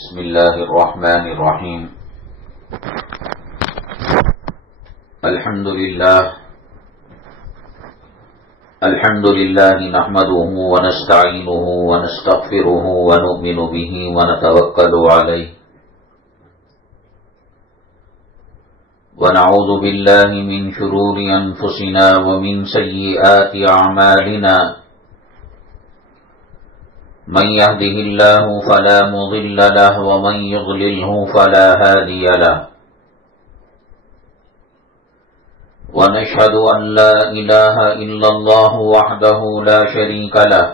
بسم الله الرحمن الرحيم. الحمد لله نحمده ونستعينه ونستغفره ونؤمن به ونتوكل عليه ونعوذ بالله من شرور أنفسنا ومن سيئات أعمالنا. من يهده الله فلا مضل له ومن يضلله فلا هادي له. ونشهد أن لا إله إلا الله وحده لا شريك له.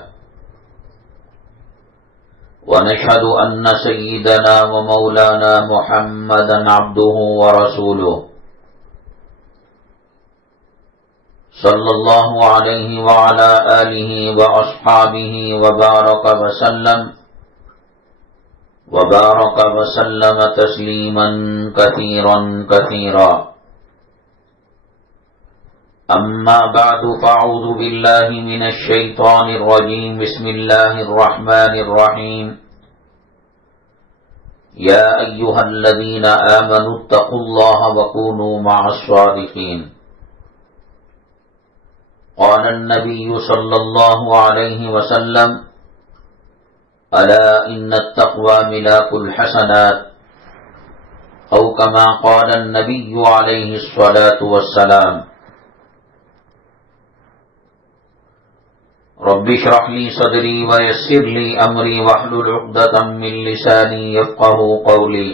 ونشهد أن سيدنا ومولانا محمدا عبده ورسوله صلى الله عليه وعلى آله وأصحابه وبارك وسلم تسليما كثيرا. أما بعد فأعوذ بالله من الشيطان الرجيم. بسم الله الرحمن الرحيم. يا أيها الذين آمنوا اتقوا الله وكونوا مع الصادقين. قال النبي صلى الله عليه وسلم: ألا إن التقوى ملاك الحسنات، أو كما قال النبي عليه الصلاة والسلام. رب اشرح لي صدري ويسر لي أمري واحلل عقدة من لساني يفقهوا قولي.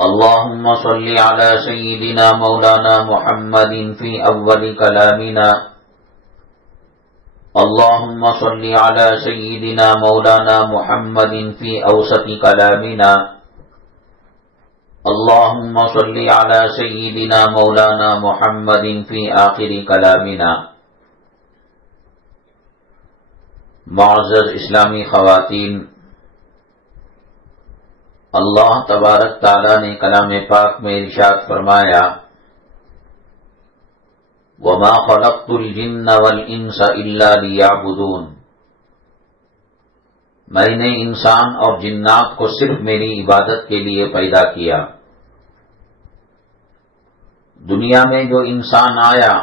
اللهم صل على سيدنا مولانا محمد في أول كلامنا. اللهم صل على سيدنا مولانا محمد في أوسط كلامنا. اللهم صل على سيدنا مولانا محمد في آخر كلامنا. معزز اسلامی خواتین، اللہ تبارک تعالیٰ نے کلام پاک میں ارشاد فرمایا: وَمَا خَلَقْتُ الْجِنَّ وَالْإِنسَ إِلَّا لِيَعْبُدُونَ. میں نے انسان اور جنات کو صرف میری عبادت کے لیے پیدا کیا. دنیا میں جو انسان آیا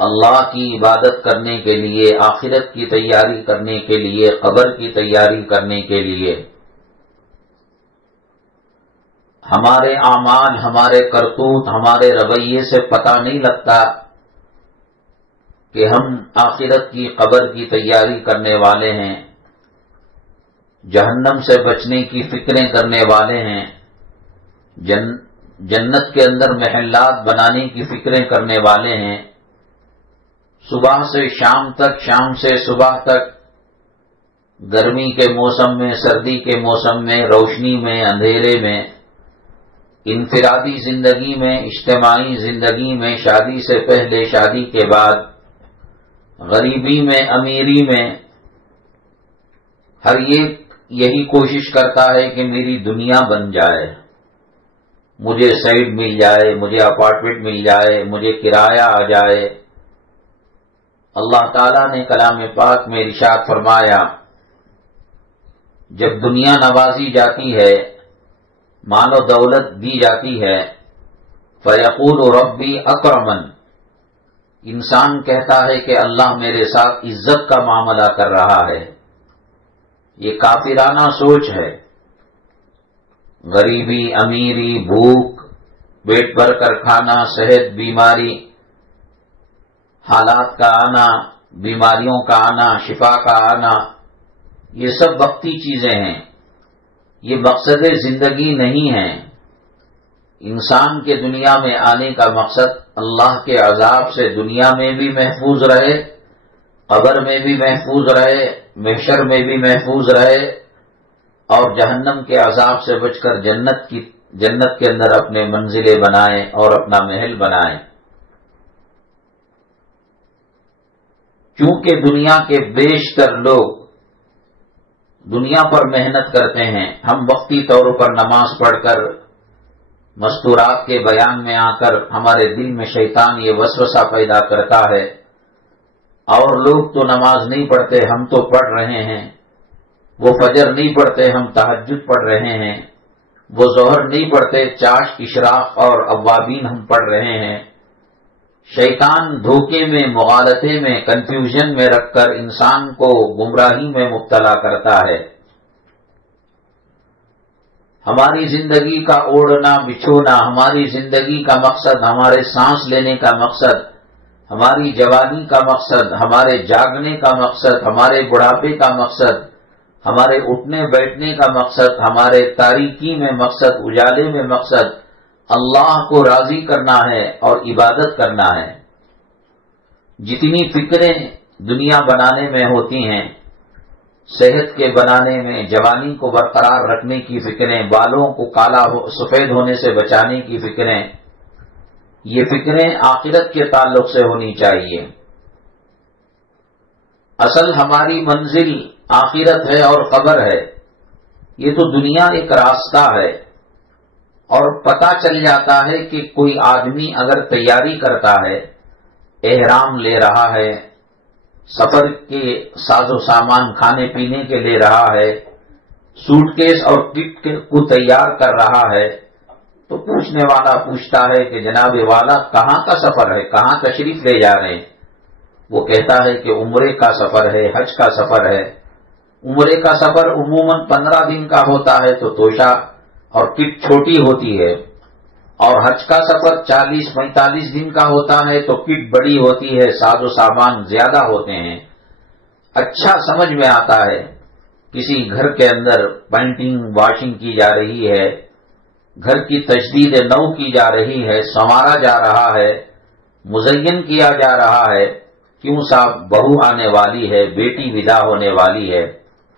اللہ کی عبادت کرنے کے لیے، آخرت کی تیاری کرنے کے لیے، قبر کی تیاری کرنے کے لیے، ہمارے اعمال، ہمارے کرتوت، ہمارے رویے سے پتہ نہیں لگتا کہ ہم آخرت کی، قبر کی تیاری کرنے والے ہیں، جہنم سے بچنے کی فکریں کرنے والے ہیں، جنت کے اندر محلات بنانے کی فکریں کرنے والے ہیں. صبح سے شام تک، شام سے صبح تک، گرمی کے موسم میں، سردی کے موسم میں، روشنی میں، اندھیرے میں، انفرادی زندگی میں، اجتماعی زندگی میں، شادی سے پہلے، شادی کے بعد، غریبی میں، امیری میں، ہر ایک یہی کوشش کرتا ہے کہ میری دنیا بن جائے، مجھے سائٹ مل جائے، مجھے اپارٹمنٹ مل جائے، مجھے کرایہ آ جائے. اللہ تعالیٰ نے کلام پاک میں ارشاد فرمایا: جب دنیا نوازی جاتی ہے، مال و دولت دی جاتی ہے، فَيَقُولُ رَبِّي أَكْرَمَنِ. انسان کہتا ہے کہ اللہ میرے ساتھ عزت کا معاملہ کر رہا ہے. یہ کافرانہ سوچ ہے. غریبی، امیری، بھوک، پیٹ بھر کر کھانا، صحت، بیماری، حالات کا آنا، بیماریوں کا آنا، شفا کا آنا، یہ سب وقتی چیزیں ہیں. یہ مقصد زندگی نہیں ہے. انسان کے دنیا میں آنے کا مقصد اللہ کے عذاب سے دنیا میں بھی محفوظ رہے، قبر میں بھی محفوظ رہے، محشر میں بھی محفوظ رہے، اور جہنم کے عذاب سے بچ کر جنت کے اندر اپنے منزلیں بنائیں اور اپنا محل بنائیں. چونکہ دنیا کے بیشتر لوگ دنیا پر محنت کرتے ہیں. ہم وقتی طور پر نماز پڑھ کر، مستورات کے بیان میں آ کر ہمارے دل میں شیطان یہ وسوسہ پیدا کرتا ہے اور لوگ تو نماز نہیں پڑھتے، ہم تو پڑھ رہے ہیں، وہ فجر نہیں پڑھتے، ہم تہجد پڑھ رہے ہیں، وہ ظہر نہیں پڑھتے، چاشت اشراق اور اوابین ہم پڑھ رہے ہیں۔ شیطان دھوکے میں، مغالطے میں، کنفیوژن میں رکھ کر انسان کو گمراہی میں مبتلا کرتا ہے۔ ہماری زندگی کا اوڑھنا بچھونا، ہماری زندگی کا مقصد، ہمارے سانس لینے کا مقصد، ہماری جوانی کا مقصد، ہمارے جاگنے کا مقصد، ہمارے بڑھاپے کا مقصد، ہمارے اٹھنے بیٹھنے کا مقصد، ہمارے تاریکی میں مقصد، اجالے میں مقصد اللہ کو راضی کرنا ہے اور عبادت کرنا ہے۔ جتنی فکریں دنیا بنانے میں ہوتی ہیں، صحت کے بنانے میں، جوانی کو برقرار رکھنے کی فکریں، بالوں کو سفید ہونے سے بچانے کی فکریں، یہ فکریں آخرت کے تعلق سے ہونی چاہیے۔ اصل ہماری منزل آخرت ہے اور قبر ہے۔ یہ تو دنیا ایک راستہ ہے، اور پتہ چل جاتا ہے کہ کوئی آدمی اگر تیاری کرتا ہے، احرام لے رہا ہے، سفر کے ساز و سامان کھانے پینے کے لے رہا ہے، سوٹ کیس اور کٹ کو تیار کر رہا ہے، تو پوچھنے والا پوچھتا ہے کہ جناب والا کہاں کا سفر ہے، کہاں تشریف لے جا رہے ہیں؟ وہ کہتا ہے کہ عمرے کا سفر ہے، حج کا سفر ہے۔ عمرے کا سفر عموماً 15 دن کا ہوتا ہے تو توشہ اور کٹ چھوٹی ہوتی ہے، اور حج کا سفر 40-45 دن کا ہوتا ہے تو کٹ بڑی ہوتی ہے، ساز و سامان زیادہ ہوتے ہیں۔ اچھا سمجھ میں آتا ہے کسی گھر کے اندر پینٹنگ واشنگ کی جا رہی ہے، گھر کی تجدید نو کی جا رہی ہے، سنوارا جا رہا ہے، مزین کیا جا رہا ہے، کیوں صاحب بہو آنے والی ہے، بیٹی ودا ہونے والی ہے،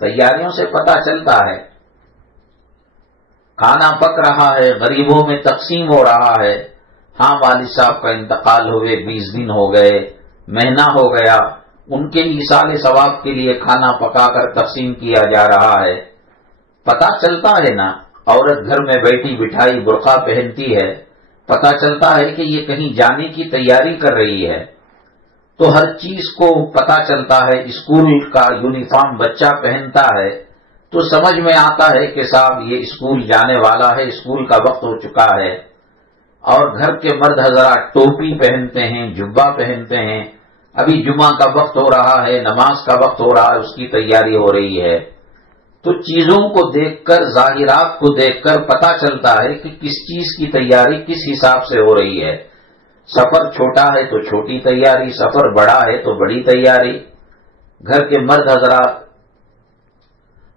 تیاریوں سے پتہ چلتا ہے۔ کھانا پک رہا ہے، غریبوں میں تقسیم ہو رہا ہے، ہاں والد صاحب کا انتقال ہوئے 20 دن ہو گئے، مہینہ ہو گیا، ان کے ایصال ثواب کے لیے کھانا پکا کر تقسیم کیا جا رہا ہے۔ پتہ چلتا ہے نا، عورت گھر میں بیٹھی بٹھائی برقع پہنتی ہے، پتہ چلتا ہے کہ یہ کہیں جانے کی تیاری کر رہی ہے، تو ہر چیز کو پتہ چلتا ہے۔ اسکول کا یونیفارم بچہ پہنتا ہے تو سمجھ میں آتا ہے کہ صاحب یہ اسکول جانے والا ہے، اسکول کا وقت ہو چکا ہے۔ اور گھر کے مرد حضرات ٹوپی پہنتے ہیں، جبہ پہنتے ہیں، ابھی جمعہ کا وقت ہو رہا ہے، نماز کا وقت ہو رہا ہے، اس کی تیاری ہو رہی ہے۔ تو چیزوں کو دیکھ کر، ظاہرات کو دیکھ کر پتہ چلتا ہے کہ کس چیز کی تیاری کس حساب سے ہو رہی ہے۔ سفر چھوٹا ہے تو چھوٹی تیاری، سفر بڑا ہے تو بڑی تیاری۔ گھر کے مرد حضرات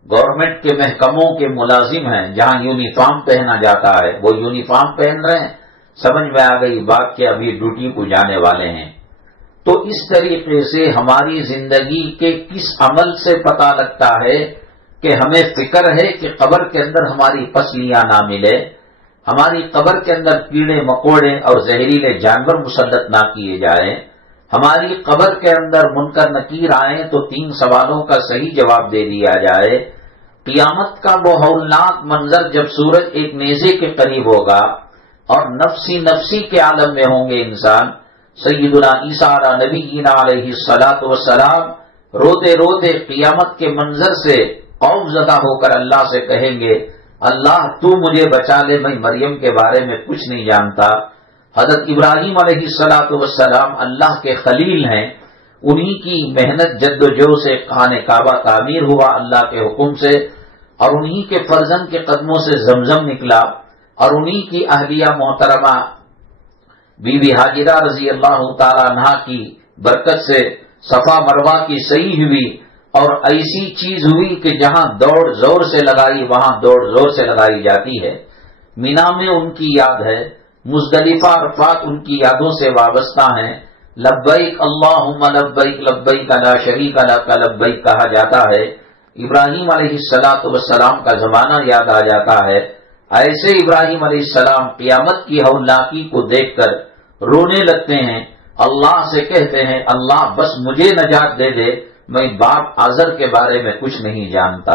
گورنمنٹ کے محکموں کے ملازم ہیں، جہاں یونیفارم پہنا جاتا ہے، وہ یونیفارم پہن رہے ہیں، سمجھ میں آ گئی بات کہ ابھی ڈیوٹی کو جانے والے ہیں۔ تو اس طریقے سے ہماری زندگی کے کس عمل سے پتہ لگتا ہے کہ ہمیں فکر ہے کہ قبر کے اندر ہماری پسلیاں نہ ملے، ہماری قبر کے اندر کیڑے مکوڑے اور زہریلے جانور مسلط نہ کیے جائیں، ہماری قبر کے اندر منکر نکیر آئیں تو 3 سوالوں کا صحیح جواب دے دیا جائے۔ قیامت کا وہ ہولناک منظر جب سورج ایک نیزے کے قریب ہوگا اور نفسی نفسی کے عالم میں ہوں گے انسان، سیدنا عیسیٰ نبینا علیہ الصلاۃ والسلام روتے روتے قیامت کے منظر سے خوف زدہ ہو کر اللہ سے کہیں گے، اللہ تو مجھے بچا لے، میں مریم کے بارے میں کچھ نہیں جانتا۔ حضرت ابراہیم علیہ الصلاۃ والسلام اللہ کے خلیل ہیں، انہی کی محنت جد و جہد سے خانہ کعبہ تعمیر ہوا اللہ کے حکم سے، اور انہی کے فرزند کے قدموں سے زمزم نکلا، اور انہی کی اہلیہ محترمہ بی بی حاجرہ رضی اللہ تعالی عنہا کی برکت سے صفا مروہ کی صحیح ہوئی، اور ایسی چیز ہوئی کہ جہاں دوڑ زور سے لگائی وہاں دوڑ زور سے لگائی جاتی ہے۔ مینا میں ان کی یاد ہے، مزدلفہ عرفات ان کی یادوں سے وابستہ ہیں۔ لبیک اللہم لبیک لبیک لا شریک لک لبیک کہا جاتا ہے۔ ابراہیم علیہ السلام کا زمانہ یاد آ جاتا ہے۔ ایسے ابراہیم علیہ السلام قیامت کی ہولناکی کو دیکھ کر رونے لگتے ہیں، اللہ سے کہتے ہیں اللہ بس مجھے نجات دے دے، میں باپ آزر کے بارے میں کچھ نہیں جانتا۔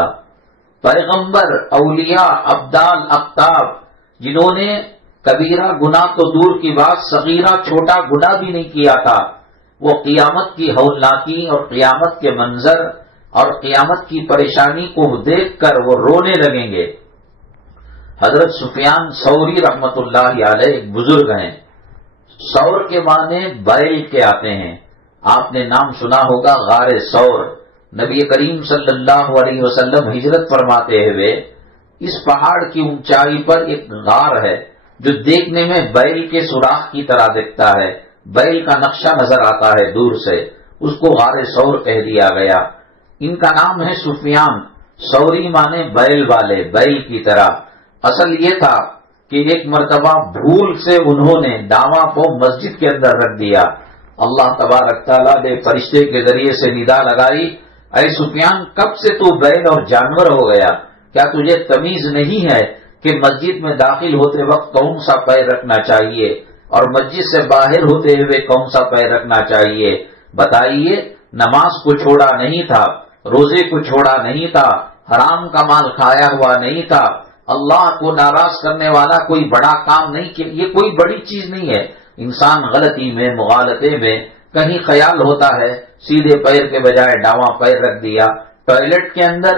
پیغمبر، اولیاء، ابدال، اقطاب جنہوں نے کبیرہ گناہ تو دور کی بات، صغیرہ چھوٹا گناہ بھی نہیں کیا تھا، وہ قیامت کی ہولناکی اور قیامت کے منظر اور قیامت کی پریشانی کو دیکھ کر وہ رونے لگیں گے۔ حضرت سفیان ثوری رحمت اللہ علیہ ایک بزرگ ہیں۔ ثور کے معنی بیل کے آتے ہیں۔ آپ نے نام سنا ہوگا غار ثور۔ نبی کریم صلی اللہ علیہ وسلم ہجرت فرماتے ہوئے اس پہاڑ کی اونچائی پر ایک غار ہے جو دیکھنے میں بیل کے سوراخ کی طرح دکھتا ہے، بیل کا نقشہ نظر آتا ہے دور سے، اس کو غار ثور کہہ دیا گیا۔ ان کا نام ہے سفیان ثوری، مانے بیل والے، بیل کی طرح۔ اصل یہ تھا کہ ایک مرتبہ بھول سے انہوں نے داواں کو مسجد کے اندر رکھ دیا۔ اللہ تبارک تعالیٰ نے فرشتے کے ذریعے سے ندا لگائی، اے سفیان کب سے تو بیل اور جانور ہو گیا؟ کیا تجھے تمیز نہیں ہے کہ مسجد میں داخل ہوتے وقت کون سا پیر رکھنا چاہیے اور مسجد سے باہر ہوتے ہوئے کون سا پیر رکھنا چاہیے؟ بتائیے، نماز کو چھوڑا نہیں تھا، روزے کو چھوڑا نہیں تھا، حرام کا مال کھایا ہوا نہیں تھا، اللہ کو ناراض کرنے والا کوئی بڑا کام نہیں کیا، یہ کوئی بڑی چیز نہیں ہے۔ انسان غلطی میں، مغالطے میں کہیں خیال ہوتا ہے سیدھے پیر کے بجائے داواں پیر رکھ دیا، ٹوائلٹ کے اندر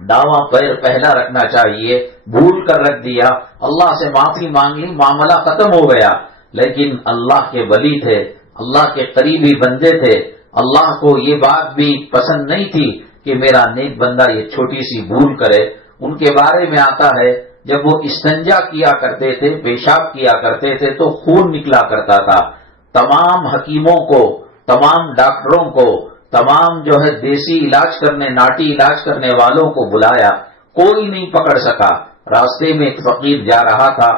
داواں پیر پہلا رکھنا چاہیے، بھول کر رکھ دیا، اللہ سے معافی مانگ لی، معاملہ ختم ہو گیا۔ لیکن اللہ کے ولی تھے، اللہ کے قریبی بندے تھے، اللہ کو یہ بات بھی پسند نہیں تھی کہ میرا نیک بندہ یہ چھوٹی سی بھول کرے۔ ان کے بارے میں آتا ہے جب وہ استنجا کیا کرتے تھے، پیشاب کیا کرتے تھے تو خون نکلا کرتا تھا۔ تمام حکیموں کو، تمام ڈاکٹروں کو، تمام جو ہے دیسی علاج کرنے، ناٹی علاج کرنے والوں کو بلایا، کوئی نہیں پکڑ سکا۔ راستے میں ایک فقیر جا رہا تھا،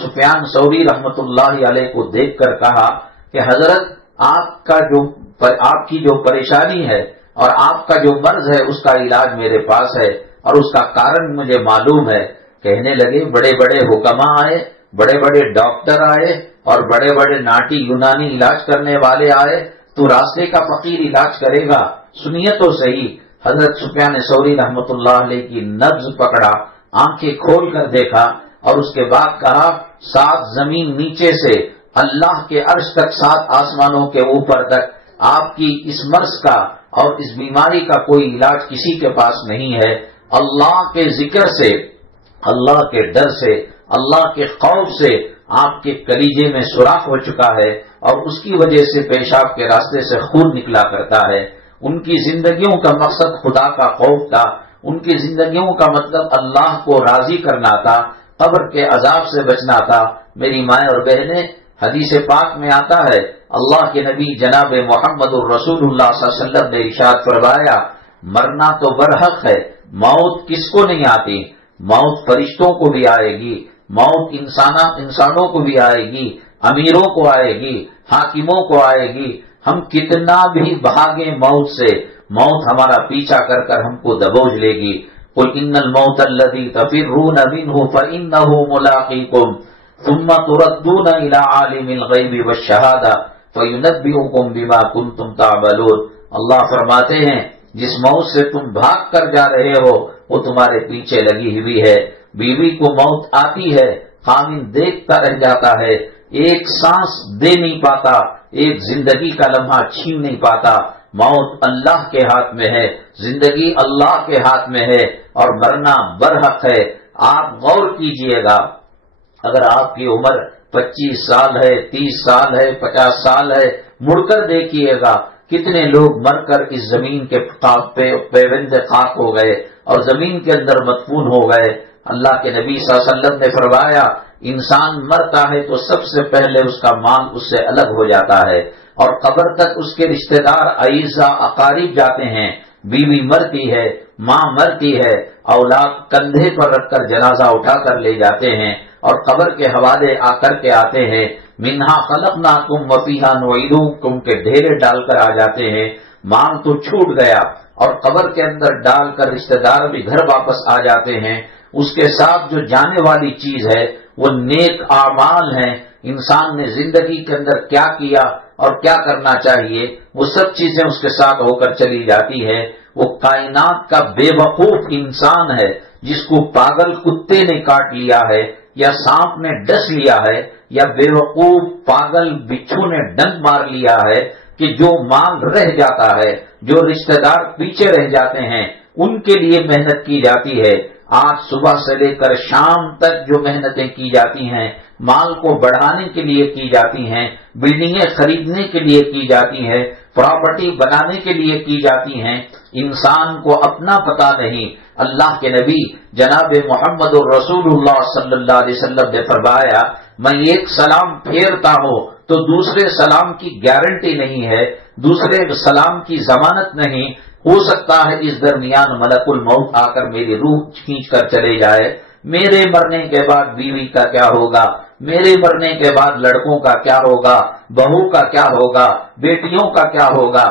سفیان ثوری رحمت اللہ علیہ کو دیکھ کر کہا کہ حضرت آپ کی جو پریشانی ہے اور آپ کا جو مرض ہے اس کا علاج میرے پاس ہے اور اس کا کارن مجھے معلوم ہے۔ کہنے لگے بڑے بڑے حکماء آئے، بڑے بڑے ڈاکٹر آئے اور بڑے بڑے ناٹی یونانی علاج کرنے والے آئے، تو راستے کا فقیر علاج کرے گا؟ سنیے تو صحیح۔ حضرت سفیان ثوری رحمت اللہ علیہ کی نبض پکڑا، آنکھیں کھول کر دیکھا اور اس کے بعد کہا 7 زمین نیچے سے اللہ کے عرش تک، 7 آسمانوں کے اوپر تک آپ کی اس مرض کا اور اس بیماری کا کوئی علاج کسی کے پاس نہیں ہے۔ اللہ کے ذکر سے، اللہ کے ڈر سے، اللہ کے خوف سے آپ کے کلیجے میں سوراخ ہو چکا ہے اور اس کی وجہ سے پیشاب کے راستے سے خون نکلا کرتا ہے۔ ان کی زندگیوں کا مقصد خدا کا خوف تھا، ان کی زندگیوں کا مطلب اللہ کو راضی کرنا تھا، قبر کے عذاب سے بچنا تھا۔ میری مائیں اور بہنیں، حدیث پاک میں آتا ہے اللہ کے نبی جناب محمد الرسول اللہ صلی اللہ علیہ وسلم نے ارشاد فرمایا، مرنا تو برحق ہے، موت کس کو نہیں آتی؟ موت فرشتوں کو بھی آئے گی، موت انسانوں کو بھی آئے گی، امیروں کو آئے گی، حاکموں کو آئے گی۔ ہم کتنا بھی بھاگیں موت سے، موت ہمارا پیچھا کر کر ہم کو دبوچ لے گی۔ قل ان الموت الذی تفرون منہ فانہ ملاقیکم ثم تردون الى عالم الغیب والشہادہ فینبئکم بما کنتم تعملون۔ اللہ فرماتے ہیں جس موت سے تم بھاگ کر جا رہے ہو وہ تمہارے پیچھے لگی ہوئی ہے۔ بیوی کو موت آتی ہے، خامن دیکھتا رہ جاتا ہے، ایک سانس دے نہیں پاتا، ایک زندگی کا لمحہ چھین نہیں پاتا۔ موت اللہ کے ہاتھ میں ہے، زندگی اللہ کے ہاتھ میں ہے اور مرنا برحق ہے۔ آپ غور کیجئے گا، اگر آپ کی عمر 25 سال ہے، 30 سال ہے، 50 سال ہے، مڑ کر دیکھیے گا کتنے لوگ مر کر اس زمین کے پیوند خاک ہو گئے اور زمین کے اندر مدفون ہو گئے۔ اللہ کے نبی صلی اللہ علیہ وسلم نے فرمایا انسان مرتا ہے تو سب سے پہلے اس کا مال اس سے الگ ہو جاتا ہے اور قبر تک اس کے رشتہ دار اعزاء اقارب جاتے ہیں، بیوی مرتی ہے، ماں مرتی ہے، اولاد کندھے پر رکھ کر جنازہ اٹھا کر لے جاتے ہیں اور قبر کے حوالے آ کر کے آتے ہیں، منہا خلقناکم وفیہا نعیدکم کے ڈھیرے ڈال کر آ جاتے ہیں۔ مال تو چھوٹ گیا اور قبر کے اندر ڈال کر رشتہ دار بھی گھر واپس آ جاتے ہیں، اس کے ساتھ جو جانے والی چیز ہے وہ نیک اعمال ہیں۔ انسان نے زندگی کے اندر کیا کیا اور کیا کرنا چاہیے وہ سب چیزیں اس کے ساتھ ہو کر چلی جاتی ہے۔ وہ کائنات کا بے وقوف انسان ہے جس کو پاگل کتے نے کاٹ لیا ہے یا سانپ نے ڈس لیا ہے یا بے وقوف پاگل بچھو نے ڈنک مار لیا ہے، کہ جو مال رہ جاتا ہے، جو رشتہ دار پیچھے رہ جاتے ہیں، ان کے لیے محنت کی جاتی ہے۔ آج صبح سے لے کر شام تک جو محنتیں کی جاتی ہیں، مال کو بڑھانے کے لیے کی جاتی ہیں، بلڈنگیں خریدنے کے لیے کی جاتی ہیں، پراپرٹی بنانے کے لیے کی جاتی ہیں، انسان کو اپنا پتہ نہیں۔ اللہ کے نبی جناب محمد رسول اللہ صلی اللہ علیہ وسلم نے فرمایا، میں ایک سلام پھیرتا ہوں تو دوسرے سلام کی گارنٹی نہیں ہے، دوسرے سلام کی ضمانت نہیں، ہو سکتا ہے اس درمیان ملک الموت آ کر میری روح کھینچ کر چلے جائے۔ میرے مرنے کے بعد بیوی کا کیا ہوگا، میرے مرنے کے بعد لڑکوں کا کیا ہوگا، بہو کا کیا ہوگا، بیٹیوں کا کیا ہوگا۔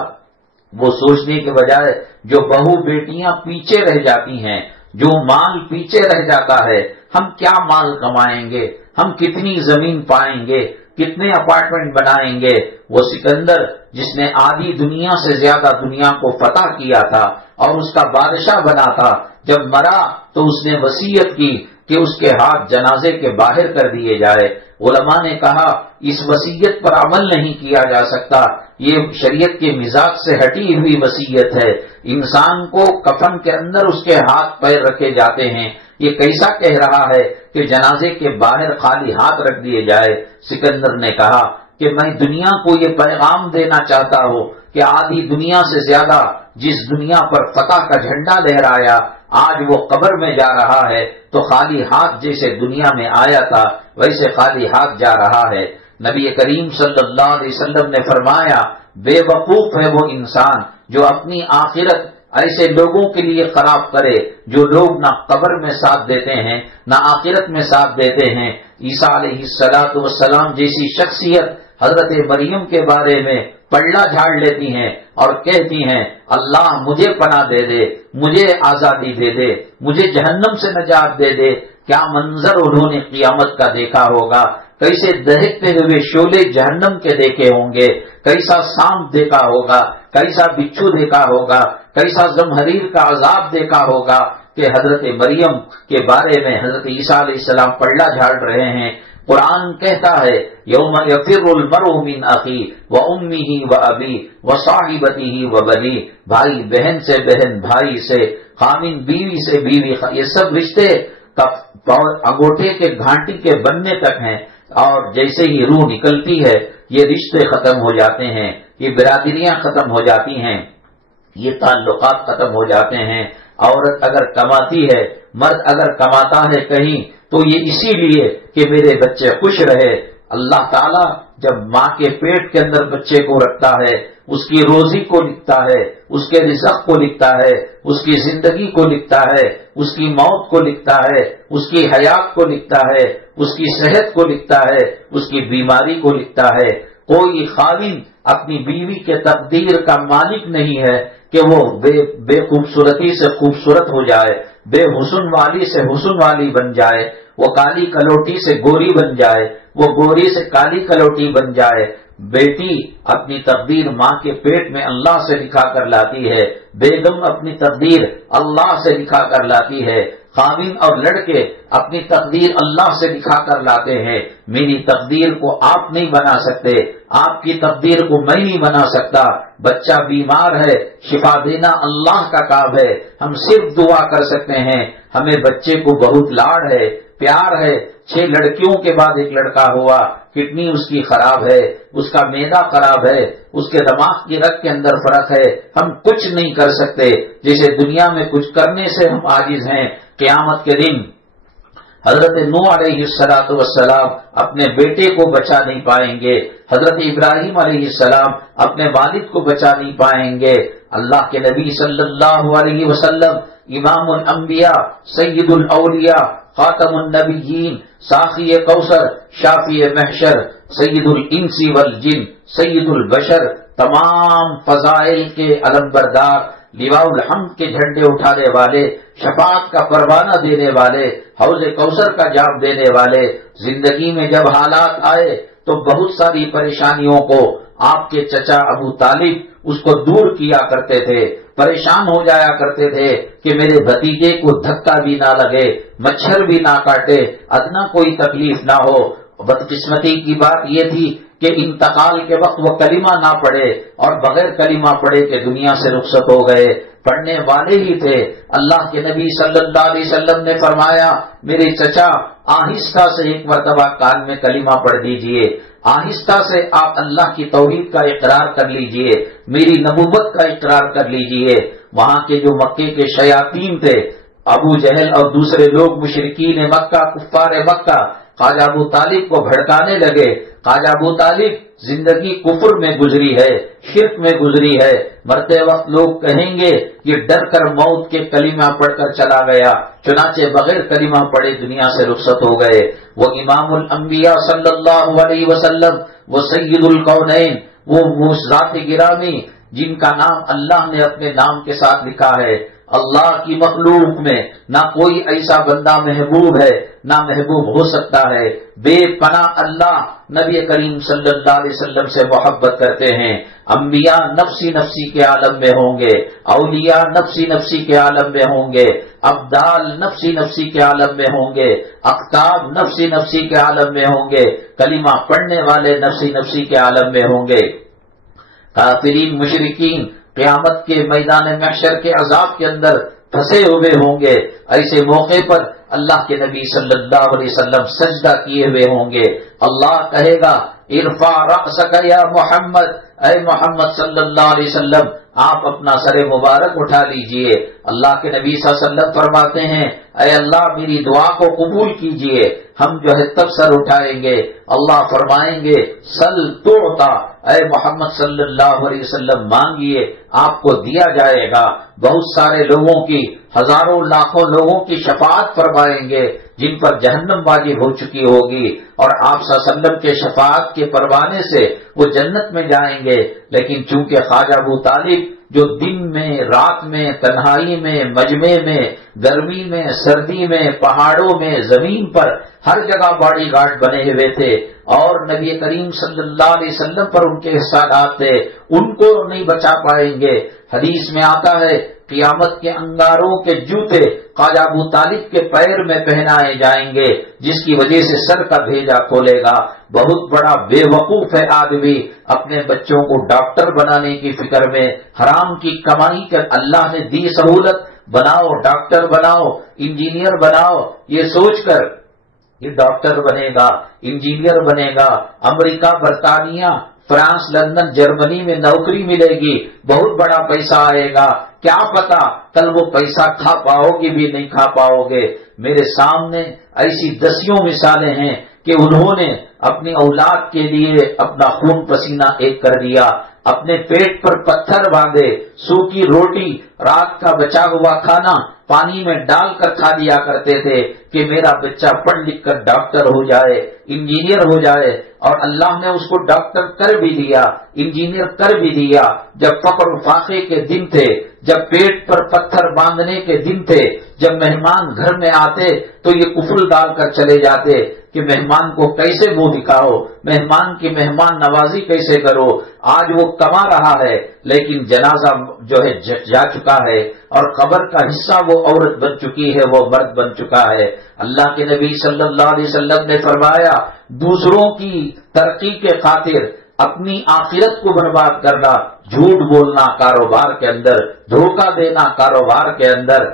وہ سوچنے کے بجائے جو بہو بیٹیاں پیچھے رہ جاتی ہیں، جو مال پیچھے رہ جاتا ہے، ہم کیا مال کمائیں گے، ہم کتنی زمین پائیں گے، کتنے اپارٹمنٹ بنائیں گے۔ وہ سکندر جس نے آدھی دنیا سے زیادہ دنیا کو فتح کیا تھا اور اس کا بادشاہ بنا تھا، جب مرا تو اس نے وصیت کی کہ اس کے ہاتھ جنازے کے باہر کر دیے جائے۔ علماء نے کہا اس وصیت پر عمل نہیں کیا جا سکتا، یہ شریعت کے مزاج سے ہٹی ہوئی وصیت ہے۔ انسان کو کفن کے اندر اس کے ہاتھ پیر رکھے جاتے ہیں، یہ کیسا کہہ رہا ہے کہ جنازے کے باہر خالی ہاتھ رکھ دیے جائے۔ سکندر نے کہا کہ میں دنیا کو یہ پیغام دینا چاہتا ہوں کہ آدھی دنیا سے زیادہ جس دنیا پر فتح کا جھنڈا لہرایا، آج وہ قبر میں جا رہا ہے تو خالی ہاتھ جیسے دنیا میں آیا تھا ویسے خالی ہاتھ جا رہا ہے۔ نبی کریم صلی اللہ علیہ وسلم نے فرمایا، بے وقوف ہے وہ انسان جو اپنی آخرت ایسے لوگوں کے لیے خراب کرے جو لوگ نہ قبر میں ساتھ دیتے ہیں نہ آخرت میں ساتھ دیتے ہیں۔ عیسیٰ علیہ السلام جیسی شخصیت حضرت مریم کے بارے میں پلڑا جھاڑ لیتی ہیں اور کہتی ہیں، اللہ مجھے پناہ دے دے، مجھے آزادی دے دے، مجھے جہنم سے نجات دے دے۔ کیا منظر انہوں نے قیامت کا دیکھا ہوگا، کیسے دہکتے ہوئے شعلے جہنم کے دیکھے ہوں گے، کیسا سانپ دیکھا ہوگا، کیسا بچھو دیکھا ہوگا، کیسا زمہریر کا عذاب دیکھا ہوگا کہ حضرت مریم کے بارے میں حضرت عیسیٰ علیہ السلام پلڑا جھاڑ رہے ہیں۔ قرآن کہتا ہے، یوم یفر المرء من اخیہ وامہ وابیہ وصاحبتہ وبنیہ، بھائی بہن سے، بہن بھائی سے، خامن بیوی سے، بیوی یہ سب رشتے انگوٹھے کے گھانٹی کے بننے تک ہیں، اور جیسے ہی روح نکلتی ہے یہ رشتے ختم ہو جاتے ہیں، یہ برادریاں ختم ہو جاتی ہیں، یہ تعلقات ختم ہو جاتے ہیں۔ عورت اگر کماتی ہے، مرد اگر کماتا ہے کہیں تو یہ اسی لیے کہ میرے بچے خوش رہے۔ اللہ تعالیٰ جب ماں کے پیٹ کے اندر بچے کو رکھتا ہے، اس کی روزی کو لکھتا ہے، اس کے رزق کو لکھتا ہے، اس کی زندگی کو لکھتا ہے، اس کی موت کو لکھتا ہے، اس کی حیات کو لکھتا ہے، اس کی صحت کو لکھتا ہے، اس کی بیماری کو لکھتا ہے۔ کوئی خاوند اپنی بیوی کے تقدیر کا مالک نہیں ہے کہ وہ بے خوبصورتی سے خوبصورت ہو جائے، بے حسن والی سے حسن والی بن جائے، وہ کالی کلوٹی سے گوری بن جائے، وہ گوری سے کالی کلوٹی بن جائے۔ بیٹی اپنی تقدیر ماں کے پیٹ میں اللہ سے لکھا کر لاتی ہے، بیگم اپنی تقدیر اللہ سے لکھا کر لاتی ہے، خاوند اور لڑکے اپنی تقدیر اللہ سے لکھا کر لاتے ہیں۔ میری تقدیر کو آپ نہیں بنا سکتے، آپ کی تقدیر کو میں نہیں بنا سکتا۔ بچہ بیمار ہے، شفا دینا اللہ کا کام ہے، ہم صرف دعا کر سکتے ہیں۔ ہمیں بچے کو بہت لاڈ ہے، پیار ہے۔ 6 لڑکیوں کے بعد ایک لڑکا ہوا، کڈنی اس کی خراب ہے، اس کا معدہ خراب ہے، اس کے دماغ کی رگ کے اندر فرق ہے، ہم کچھ نہیں کر سکتے۔ جیسے دنیا میں کچھ کرنے سے ہم عاجز ہیں، قیامت کے دن حضرت نوح علیہ السلام اپنے بیٹے کو بچا نہیں پائیں گے، حضرت ابراہیم علیہ السلام اپنے والد کو بچا نہیں پائیں گے۔ اللہ کے نبی صلی اللہ علیہ وسلم امام الانبیاء، سید الاولیاء، خاتم النبیین، ساقی کوثر، شافی محشر، سید الانس والجن، سید البشر، تمام فضائل کے علمبردار، لواء الحمد کے جھنڈے اٹھانے والے، شفاعت کا پروانہ دینے والے، حوض کوثر کا جام دینے والے، زندگی میں جب حالات آئے تو بہت ساری پریشانیوں کو آپ کے چچا ابو طالب اس کو دور کیا کرتے تھے، پریشان ہو جایا کرتے تھے کہ میرے بھتیجے کو دھکا بھی نہ لگے، مچھر بھی نہ کاٹے، ادنا کوئی تکلیف نہ ہو۔ بدقسمتی کی بات یہ تھی کہ انتقال کے وقت وہ کلمہ نہ پڑھے اور بغیر کلمہ پڑھے کہ دنیا سے رخصت ہو گئے. پڑھنے والے ہی تھے. اللہ کے نبی صلی اللہ علیہ وسلم نے فرمایا میرے چچا آہستہ سے ایک مرتبہ کان میں کلمہ پڑھ دیجئے, آہستہ سے آپ اللہ کی توحید کا اقرار کر لیجئے, میری نبوت کا اقرار کر لیجئے. وہاں کے جو مکے کے شیاطین تھے, ابو جہل اور دوسرے لوگ مشرکین مکہ, کفار مکہ, خواجہ ابو طالب کو بھڑکانے لگے. خواجہ ابو طالب زندگی کفر میں گزری ہے, شرک میں گزری ہے. مرتے وقت لوگ کہیں گے یہ ڈر کر موت کے کلمہ پڑھ کر چلا گیا, چنانچہ بغیر کلمہ پڑھے دنیا سے رخصت ہو گئے. وہ امام الانبیاء صلی اللہ علیہ وسلم, وہ سید الکونین, وہ ذات گرامی جن کا نام اللہ نے اپنے نام کے ساتھ لکھا ہے. اللہ کی مخلوق میں نہ کوئی ایسا بندہ محبوب ہے نہ محبوب ہو سکتا ہے. بے پناہ اللہ نبی کریم صلی اللہ علیہ وسلم سے محبت کرتے ہیں. انبیاء نفسی نفسی کے عالم میں ہوں گے, اولیاء نفسی نفسی کے عالم میں ہوں گے, ابدال نفسی نفسی کے عالم میں ہوں گے, اقطاب نفسی نفسی کے عالم میں ہوں گے, کلمہ پڑھنے والے نفسی نفسی کے عالم میں ہوں گے. کافرین مشرکین قیامت کے میدان محشر کے عذاب کے اندر پھنسے ہوئے ہوں گے. ایسے موقع پر اللہ کے نبی صلی اللہ علیہ وسلم سجدہ کیے ہوئے ہوں گے. اللہ کہے گا ارفع رأسک یا محمد, اے محمد صلی اللہ علیہ وسلم آپ اپنا سر مبارک اٹھا لیجئے. اللہ کے نبی صلی اللہ علیہ وسلم فرماتے ہیں اے اللہ میری دعا کو قبول کیجئے. ہم جو ہے تب سر اٹھائیں گے, اللہ فرمائیں گے سل تعطا, اے محمد صلی اللہ علیہ وسلم مانگیے آپ کو دیا جائے گا. بہت سارے لوگوں کی, ہزاروں لاکھوں لوگوں کی شفاعت فرمائیں گے جن پر جہنم واجب ہو چکی ہوگی, اور آپ صلی اللہ علیہ وسلم کے شفاعت کے پروانے سے وہ جنت میں جائیں گے. لیکن چونکہ خواجہ ابو طالب جو دن میں, رات میں, تنہائی میں, مجمع میں, گرمی میں, سردی میں, پہاڑوں میں, زمین پر ہر جگہ باڈی گارڈ بنے ہوئے تھے, اور نبی کریم صلی اللہ علیہ وسلم پر ان کے احسانات تھے, ان کو نہیں بچا پائیں گے. حدیث میں آتا ہے قیامت کے انگاروں کے جوتے خواجہ ابو طالب کے پیر میں پہنائے جائیں گے, جس کی وجہ سے سر کا بھیجا کھولے گا. بہت بڑا بے وقوف ہے آدمی, اپنے بچوں کو ڈاکٹر بنانے کی فکر میں, حرام کی کمائی کر اللہ نے دی سہولت, بناؤ ڈاکٹر بناؤ, انجینئر بناؤ, یہ سوچ کر یہ ڈاکٹر بنے گا, انجینئر بنے گا, امریکہ, برطانیہ, فرانس, لندن, جرمنی میں نوکری ملے گی, بہت بڑا پیسہ آئے گا. کیا پتا کل وہ پیسہ کھا پاؤ گے بھی نہیں کھا پاؤ گے. میرے سامنے ایسی دسیوں مثالیں ہیں کہ انہوں نے اپنی اولاد کے لیے اپنا خون پسینہ ایک کر دیا, اپنے پیٹ پر پتھر باندھے, سوکھی روٹی, رات کا بچا ہوا کھانا پانی میں ڈال کر کھا لیا کرتے تھے کہ میرا بچہ پڑھ لکھ کر ڈاکٹر ہو جائے, انجینئر ہو جائے, اور اللہ نے اس کو ڈاکٹر کر بھی دیا, انجینئر کر بھی دیا. جب فقر و فاقے کے دن تھے, جب پیٹ پر پتھر باندھنے کے دن تھے, جب مہمان گھر میں آتے تو یہ کفر ڈال کر چلے جاتے کہ مہمان کو کیسے منہ دکھاؤ, مہمان کی مہمان نوازی کیسے کرو. آج وہ کما رہا ہے لیکن جنازہ جو ہے جا چکا ہے, اور قبر کا حصہ وہ عورت بن چکی ہے, وہ مرد بن چکا ہے. اللہ کے نبی صلی اللہ علیہ وسلم نے فرمایا دوسروں کی ترقی کے خاطر اپنی آخرت کو برباد کرنا, جھوٹ بولنا کاروبار کے اندر, دھوکہ دینا کاروبار کے اندر.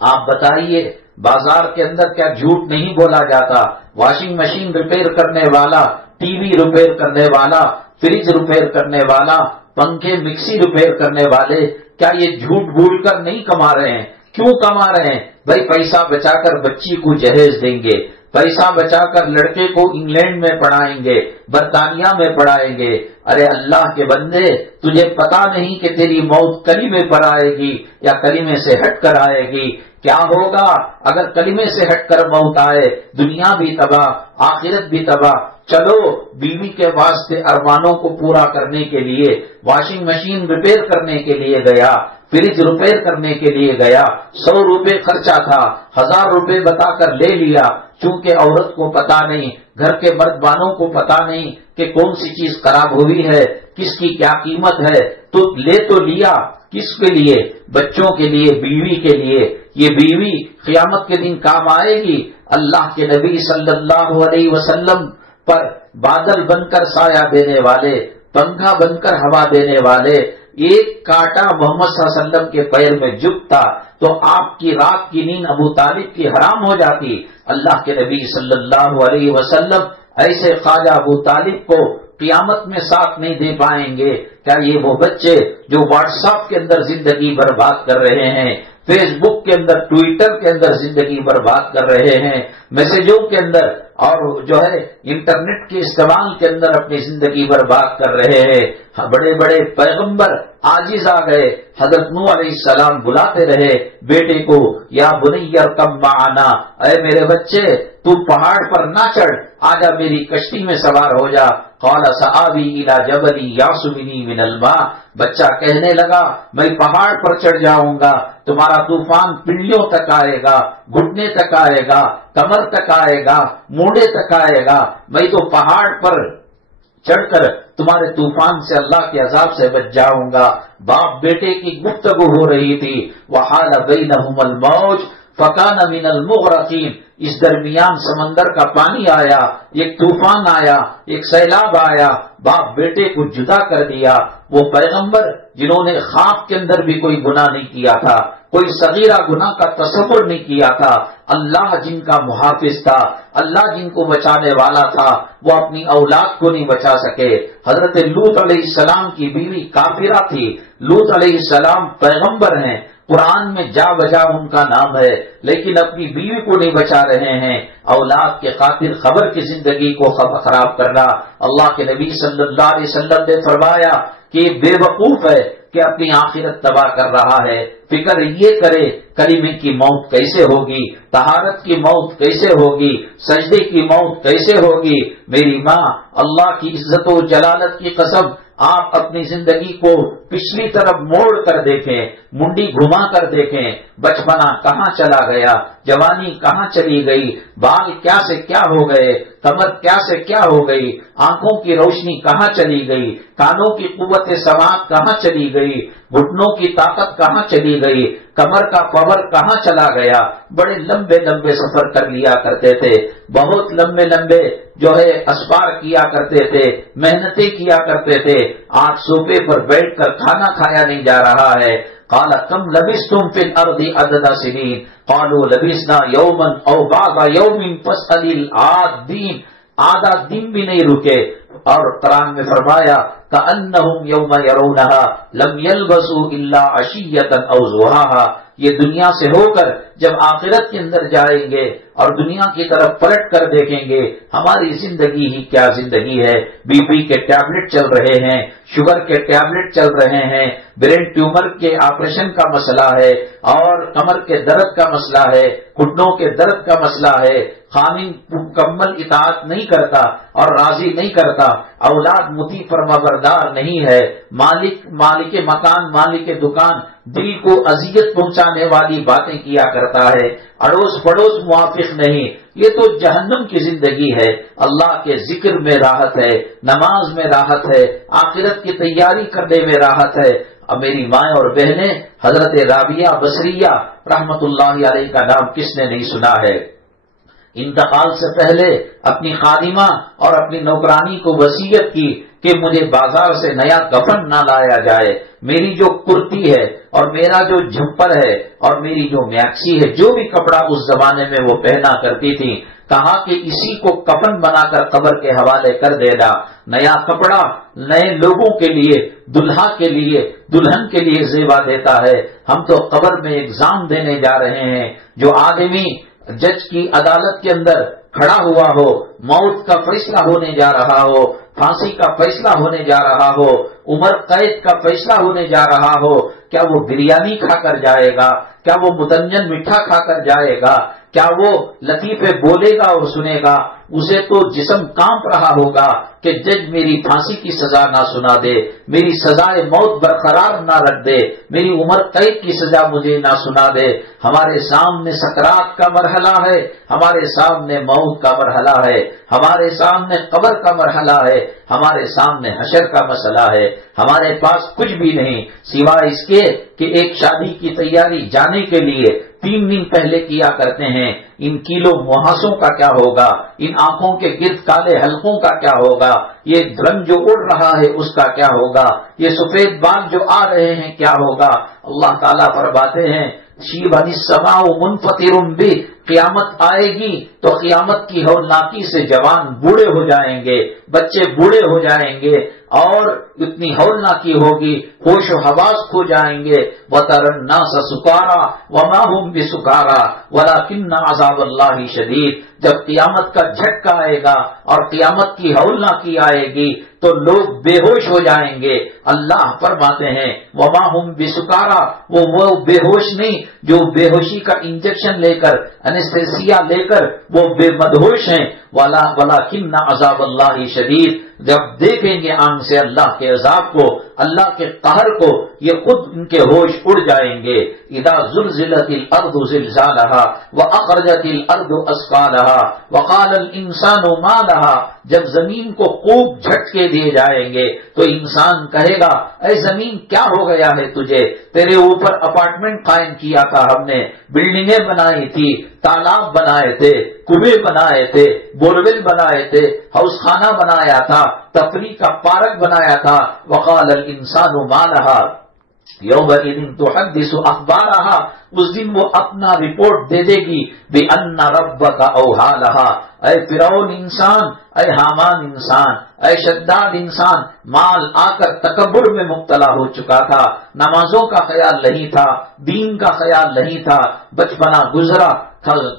آپ بتائیے بازار کے اندر کیا جھوٹ نہیں بولا جاتا؟ واشنگ مشین ریپیئر کرنے والا, ٹی وی ریپیئر کرنے والا, فریج ریپیئر کرنے والا, پنکھے مکسی ریپیئر کرنے والے, کیا یہ جھوٹ بول کر نہیں کما رہے ہیں؟ کیوں کما رہے ہیں؟ بھائی پیسہ بچا کر بچی کو جہیز دیں گے, پیسہ بچا کر لڑکے کو انگلینڈ میں پڑھائیں گے, برطانیہ میں پڑھائیں گے. ارے اللہ کے بندے, تجھے پتا نہیں کہ تیری موت کلمے پر آئے گی یا کلمے سے ہٹ کر آئے گی. کیا ہوگا اگر کلمے سے ہٹ کر موت آئے؟ دنیا بھی تباہ, آخرت بھی تباہ. چلو بیوی کے واسطے ارمانوں کو پورا کرنے کے لیے واشنگ مشین ریپیئر کرنے کے لیے گیا, فریج ریپیئر کرنے کے لیے گیا, 100 روپے خرچہ تھا, 1000 روپے بتا کر لے لیا. چونکہ عورت کو پتا نہیں, گھر کے مردبانوں کو پتا نہیں کہ کون سی چیز خراب ہوئی ہے, کس کی کیا قیمت ہے, تو لے تو لیا. کس کے لیے؟ بچوں کے لیے, بیوی کے لیے. یہ بیوی قیامت کے دن کام آئے گی. اللہ کے نبی صلی اللہ علیہ وسلم پر بادل بن کر سایہ دینے والے، پنکھا بن کر ہوا دینے والے، ایک کانٹا محمد صلی اللہ علیہ وسلم کے پیر میں جھکتا تو آپ کی رات کی نیند ابو طالب کی حرام ہو جاتی۔ اللہ کے نبی صلی اللہ علیہ وسلم ایسے خواجہ ابو طالب کو قیامت میں ساتھ نہیں دے پائیں گے۔ کیا یہ وہ بچے جو واٹس ایپ کے اندر زندگی برباد کر رہے ہیں، فیس بک کے اندر، ٹویٹر کے اندر زندگی برباد کر رہے ہیں، میسجوں کے اندر اور جو ہے انٹرنیٹ کے استعمال کے اندر اپنی زندگی برباد کر رہے ہیں؟ بڑے بڑے پیغمبر عاجز آ گئے۔ حضرت نوح علیہ السلام بلاتے رہے بیٹے کو، یا بنی ارکب معنا، اے میرے بچے تو پہاڑ پر نہ چڑھ، آجا میری کشتی میں سوار ہو جا۔ قال سآوی الی جبل یعصمنی من الماء، بچہ کہنے لگا میں پہاڑ پر چڑھ جاؤں گا، تمہارا طوفان پنڈلیوں تک آئے گا، گھٹنے تک آئے گا، کمر تک آئے گا، موڑے تک آئے گا، میں تو پہاڑ پر چڑھ کر تمہارے طوفان سے، اللہ کے عذاب سے بچ جاؤں گا۔ باپ بیٹے کی گفتگو ہو رہی تھی۔ وحال بینہم الموج فکان من المغرقین، اس درمیان سمندر کا پانی آیا، ایک طوفان آیا، ایک سیلاب آیا، باپ بیٹے کو جدا کر دیا۔ وہ پیغمبر جنہوں نے خواب کے اندر بھی کوئی گناہ نہیں کیا تھا، کوئی صغیرہ گناہ کا تصور نہیں کیا تھا، اللہ جن کا محافظ تھا، اللہ جن کو بچانے والا تھا، وہ اپنی اولاد کو نہیں بچا سکے۔ حضرت لوط علیہ السلام کی بیوی کافرہ تھی، لوط علیہ السلام پیغمبر ہیں، قرآن میں جا بجا ان کا نام ہے، لیکن اپنی بیوی کو نہیں بچا رہے ہیں۔ اولاد کے خاطر خبر کی زندگی کو خراب کرنا۔ اللہ کے نبی صلی اللہ علیہ وسلم نے فرمایا کہ بے وقوف ہے کہ اپنی آخرت تباہ کر رہا ہے، فکر یہ کرے کلمے کی موت کیسے ہوگی، طہارت کی موت کیسے ہوگی، سجدے کی موت کیسے ہوگی۔ میری ماں، اللہ کی عزت و جلالت کی قسم، آپ اپنی زندگی کو پچھلی طرف موڑ کر دیکھیں، منڈی گھما کر دیکھیں، بچپنا کہاں چلا گیا، جوانی کہاں چلی گئی، بال کیا سے کیا ہو گئے، کمر کیا سے کیا ہو گئی، آنکھوں کی روشنی کہاں چلی گئی، کانوں کی قوت سماعت کہاں چلی گئی، گھٹنوں کی طاقت کہاں چلی گئی، کمر کا پاور کہاں چلا گیا۔ بڑے لمبے لمبے سفر کر لیا کرتے تھے، بہت لمبے لمبے جو ہے اسفار کیا کرتے تھے، محنتیں کیا کرتے تھے۔ آج صوفے پر بیٹھ کر کھانا کھایا نہیں جا رہا ہے۔ قال کم لبثتم فی الارض عدد سنین قالوا لبثنا یوما او بعض یوم فاسأل العادین، آدھا دن بھی نہیں رکے۔ اور قرآن میں فرمایا کأنہم یوم یرونہا لم یلبثوا الا عشیۃ او ضحاہا، یہ دنیا سے ہو کر جب آخرت کے اندر جائیں گے اور دنیا کی طرف پلٹ کر دیکھیں گے، ہماری زندگی ہی کیا زندگی ہے۔ بی پی کے ٹیبلٹ چل رہے ہیں، شوگر کے ٹیبلٹ چل رہے ہیں، برین ٹیومر کے آپریشن کا مسئلہ ہے، اور کمر کے درد کا مسئلہ ہے، گھٹنوں کے درد کا مسئلہ ہے، خامن مکمل اطاعت نہیں کرتا اور راضی نہیں کرتا، اولاد مطیع فرمانبردار نہیں ہے، مالک مکان، مالک دکان دل کو اذیت پہنچانے والی باتیں کیا کرتا ہے، اڑوس پڑوس موافق نہیں۔ یہ تو جہنم کی زندگی ہے۔ اللہ کے ذکر میں راحت ہے، نماز میں راحت ہے، آخرت کی تیاری کرنے میں راحت ہے۔ اب میری مائیں اور بہنیں، حضرت رابعہ بصریہ رحمت اللہ علیہ کا نام کس نے نہیں سنا ہے؟ انتقال سے پہلے اپنی خادمہ اور اپنی نوکرانی کو وصیت کی کہ مجھے بازار سے نیا کفن نہ لایا جائے، میری جو کرتی ہے اور میرا جو جھمپر ہے اور میری جو میکسی ہے، جو بھی کپڑا اس زمانے میں وہ پہنا کرتی تھی، کہا کہ اسی کو کفن بنا کر قبر کے حوالے کر دینا۔ نیا کپڑا نئے لوگوں کے لیے، دلہا کے لیے، دلہن کے لیے زیبا دیتا ہے۔ ہم تو قبر میں ایگزام دینے جا رہے ہیں۔ جو آدمی جج کی عدالت کے اندر کھڑا ہوا ہو، موت کا فیصلہ ہونے جا رہا ہو، پھانسی کا فیصلہ ہونے جا رہا ہو، عمر قید کا فیصلہ ہونے جا رہا ہو، کیا وہ بریانی کھا کر جائے گا؟ کیا وہ متنجن میٹھا کھا کر جائے گا؟ کیا وہ لطیفے بولے گا اور سنے گا؟ اسے تو جسم کانپ رہا ہوگا کہ جج میری پھانسی کی سزا نہ سنا دے، میری سزائے موت برقرار نہ رکھ دے، میری عمر قید کی سزا مجھے نہ سنا دے۔ ہمارے سامنے سکرات کا مرحلہ ہے، ہمارے سامنے موت کا مرحلہ ہے، ہمارے سامنے قبر کا مرحلہ ہے، ہمارے سامنے حشر کا مسئلہ ہے۔ ہمارے پاس کچھ بھی نہیں سوائے اس کے کہ ایک شادی کی تیاری جانے کے لیے 3 دن پہلے کیا کرتے ہیں، ان کیلوں محاسوں کا کیا ہوگا، ان آنکھوں کے گرد کالے حلقوں کا کیا ہوگا، یہ رنگ جو اڑ رہا ہے اس کا کیا ہوگا، یہ سفید بال جو آ رہے ہیں کیا ہوگا۔ اللہ تعالیٰ فرماتے ہیں شیبن السماء منفطر بہ، قیامت آئے گی تو قیامت کی ہولناکی سے جوان بوڑھے ہو جائیں گے، بچے بوڑھے ہو جائیں گے، اور اتنی ہولناکی ہوگی، ہوش و حواس کھو جائیں گے۔ وَتَرَى النَّاسَ سُكَارَىٰ وَمَا هُمْ بِسُكَارَىٰ وَلَٰكِنَّ عَذَابَ اللَّهِ شَدِيدٌ۔ جب قیامت کا جھٹکا آئے گا اور قیامت کی ہولناکی آئے گی تو لوگ بے ہوش ہو جائیں گے۔ اللہ فرماتے ہیں وَمَا هُمْ بِسُكَارَىٰ، وہ بے ہوش نہیں جو بے ہوشی کا انجیکشن لے کر، انستھیسیا لے کر وہ بے مدہوش ہیں۔ وَلَٰكِنَّ عَذَابَ اللَّهِ شَدِيدٌ، جب دیکھیں گے آنکھ سے اللہ کے عذاب کو، اللہ کے قہر کو، یہ خود ان کے ہوش اڑ جائیں گے۔ اذا زلزلت الارض زلزالها واخرجت الارض اثقالها وقال الانسان ما لها، جب زمین کو خوب جھٹکے دیے جائیں گے تو انسان کہے گا اے زمین کیا ہو گیا ہے تجھے، تیرے اوپر اپارٹمنٹ قائم کیا تھا ہم نے، بلڈنگیں بنائی تھی، تالاب بنائے تھے، کنویں بنائے تھے، بورویل بنائے تھے، ہاؤس خانہ بنایا تھا، تفریح کا پارک بنایا تھا۔ وقال الانسان ما لها یومئذ تحدث اخبارها، اس دن وہ اپنا رپورٹ دے دے گی بأن ربک اوحی لها، اے فرعون انسان، اے حامان انسان، اے شداد انسان، مال آ کر تکبر میں مبتلا ہو چکا تھا، نمازوں کا خیال نہیں تھا، دین کا خیال نہیں تھا، بچپنا گزرا،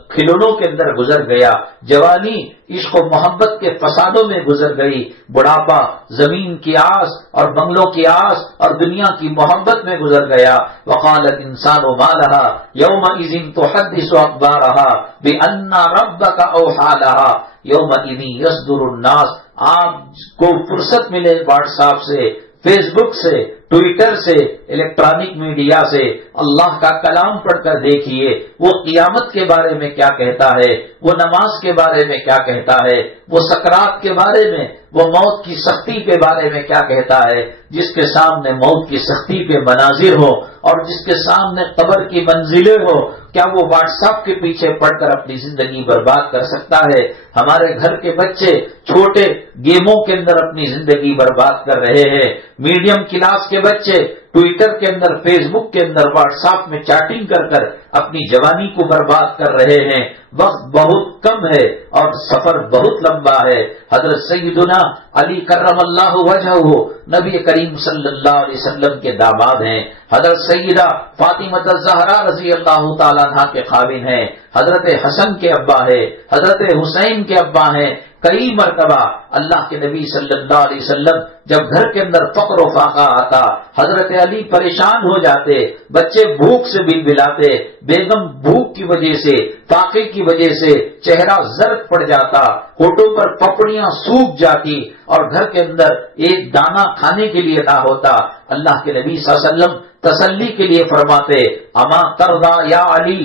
کھلونوں کے اندر گزر گیا، جوانی عشق و محبت کے فسادوں میں گزر گئی، بڑھاپا زمین کی آس اور بنگلوں کی آس اور دنیا کی محبت میں گزر گیا۔ وقال الانسان ما لها یومئذ تحدث اخبارها بأن ربک اوحی لها یومئذ یصدر الناس، آپ کو فرصت ملے واٹس ایپ سے، فیس بک سے، ٹویٹر سے، الیکٹرانک میڈیا سے، اللہ کا کلام پڑھ کر دیکھیے وہ قیامت کے بارے میں کیا کہتا ہے، وہ نماز کے بارے میں کیا کہتا ہے، وہ سکرات کے بارے میں، وہ موت کی سختی کے بارے میں کیا کہتا ہے۔ جس کے سامنے موت کی سختی کے مناظر ہو اور جس کے سامنے قبر کی منزلیں ہو، کیا وہ واٹس ایپ کے پیچھے پڑھ کر اپنی زندگی برباد کر سکتا ہے؟ ہمارے گھر کے بچے چھوٹے گیموں کے اندر اپنی زندگی برباد کر رہے ہیں، میڈیم کلاس کے بچے ٹویٹر کے اندر، فیس بک کے اندر، واٹس ایپ میں چیٹنگ کر کر اپنی جوانی کو برباد کر رہے ہیں۔ وقت بہت کم ہے اور سفر بہت لمبا ہے۔ حضرت سیدنا علی کرم اللہ وجہہ نبی کریم صلی اللہ علیہ وسلم کے داماد ہیں، حضرت سیدہ فاطمہ الزہرا رضی اللہ تعالیٰ عنہ کے خاوند ہیں، حضرت حسن کے ابا ہے، حضرت حسین کے ابا ہیں۔ کئی مرتبہ اللہ کے نبی صلی اللہ علیہ وسلم جب گھر کے اندر فقر و فاقہ آتا، حضرت علی پریشان ہو جاتے، بچے بھوک سے بلبلاتے، بیگم بھوک کی وجہ سے، فاقے کی وجہ سے چہرہ زرد پڑ جاتا، ہونٹوں پر پپڑیاں سوکھ جاتی اور گھر کے اندر ایک دانہ کھانے کے لیے نہ ہوتا۔ اللہ کے نبی صلی اللہ علیہ وسلم تسلی کے لیے فرماتے اما ترضا یا علی،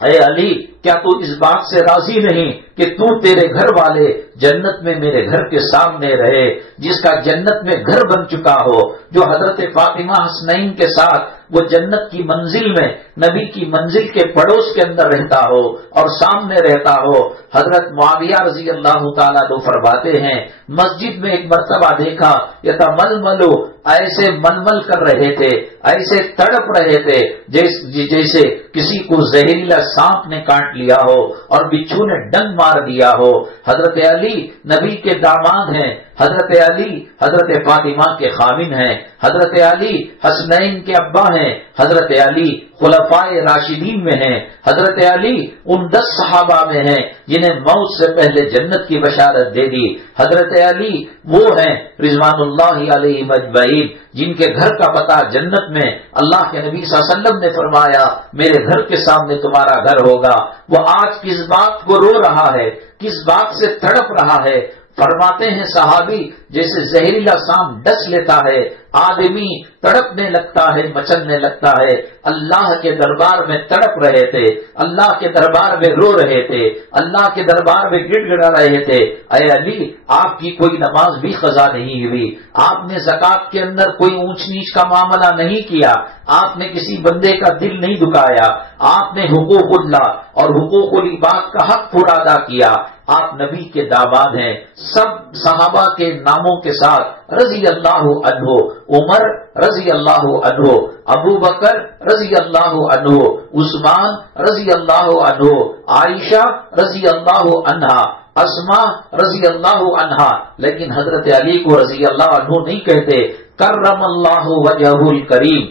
اے علی کیا تو اس بات سے راضی نہیں کہ تو تیرے گھر والے جنت میں میرے گھر کے سامنے رہے، جس کا جنت میں گھر بن چکا ہو، جو حضرت فاطمہ حسنین کے ساتھ وہ جنت کی منزل میں نبی کی منزل کے پڑوس کے اندر رہتا ہو اور سامنے رہتا ہو۔ حضرت معاویہ رضی اللہ تعالیٰ عنہ فرماتے ہیں مسجد میں ایک مرتبہ دیکھا یتململو، ایسے ململ کر رہے تھے، ایسے تڑپ رہے تھے جیسے کسی کو زہریلا سانپ نے کاٹ لیا ہو اور بچھو نے ڈنگ مار دیا ہو۔ حضرت علی نبی کے داماد ہیں، حضرت علی حضرت فاطمہ کے خاوند ہیں، حضرت علی حسنین کے ابا ہیں، حضرت علی خلفائے راشدین میں ہیں، حضرت علی ان 10 صحابہ میں ہیں جنہیں موت سے پہلے جنت کی بشارت دے دی۔ حضرت علی وہ ہیں رضوان اللہ علیہ اجمعین جن کے گھر کا پتہ جنت میں اللہ کے نبی صلی اللہ علیہ وسلم نے فرمایا میرے گھر کے سامنے تمہارا گھر ہوگا۔ وہ آج کس بات کو رو رہا ہے، کس بات سے تڑپ رہا ہے؟ فرماتے ہیں صحابی جیسے زہریلا سانپ ڈس لیتا ہے آدمی تڑپنے لگتا ہے، مچلنے لگتا ہے۔ اللہ کے دربار میں تڑپ رہے تھے، اللہ کے دربار میں رو رہے تھے، اللہ کے دربار میں گڑ گڑا رہے تھے۔ اے علی، آپ کی کوئی نماز بھی قضا نہیں ہوئی، آپ نے زکات کے اندر کوئی اونچ نیچ کا معاملہ نہیں کیا، آپ نے کسی بندے کا دل نہیں دکھایا، آپ نے حقوق اللہ اور حقوق العباد کا حق پورا ادا کیا۔ آپ نبی کے داماد ہیں، سب صحابہ کے ناموں کے ساتھ رضی اللہ عنہ، عمر رضی اللہ عنہ، ابو بکر رضی اللہ عنہ، عثمان رضی اللہ عنہ، عائشہ رضی اللہ عنہا، اسماء رضی اللہ عنہا، لیکن حضرت علی کو رضی اللہ عنہ نہیں کہتے۔ کرم اللہ وجہہ الکریم،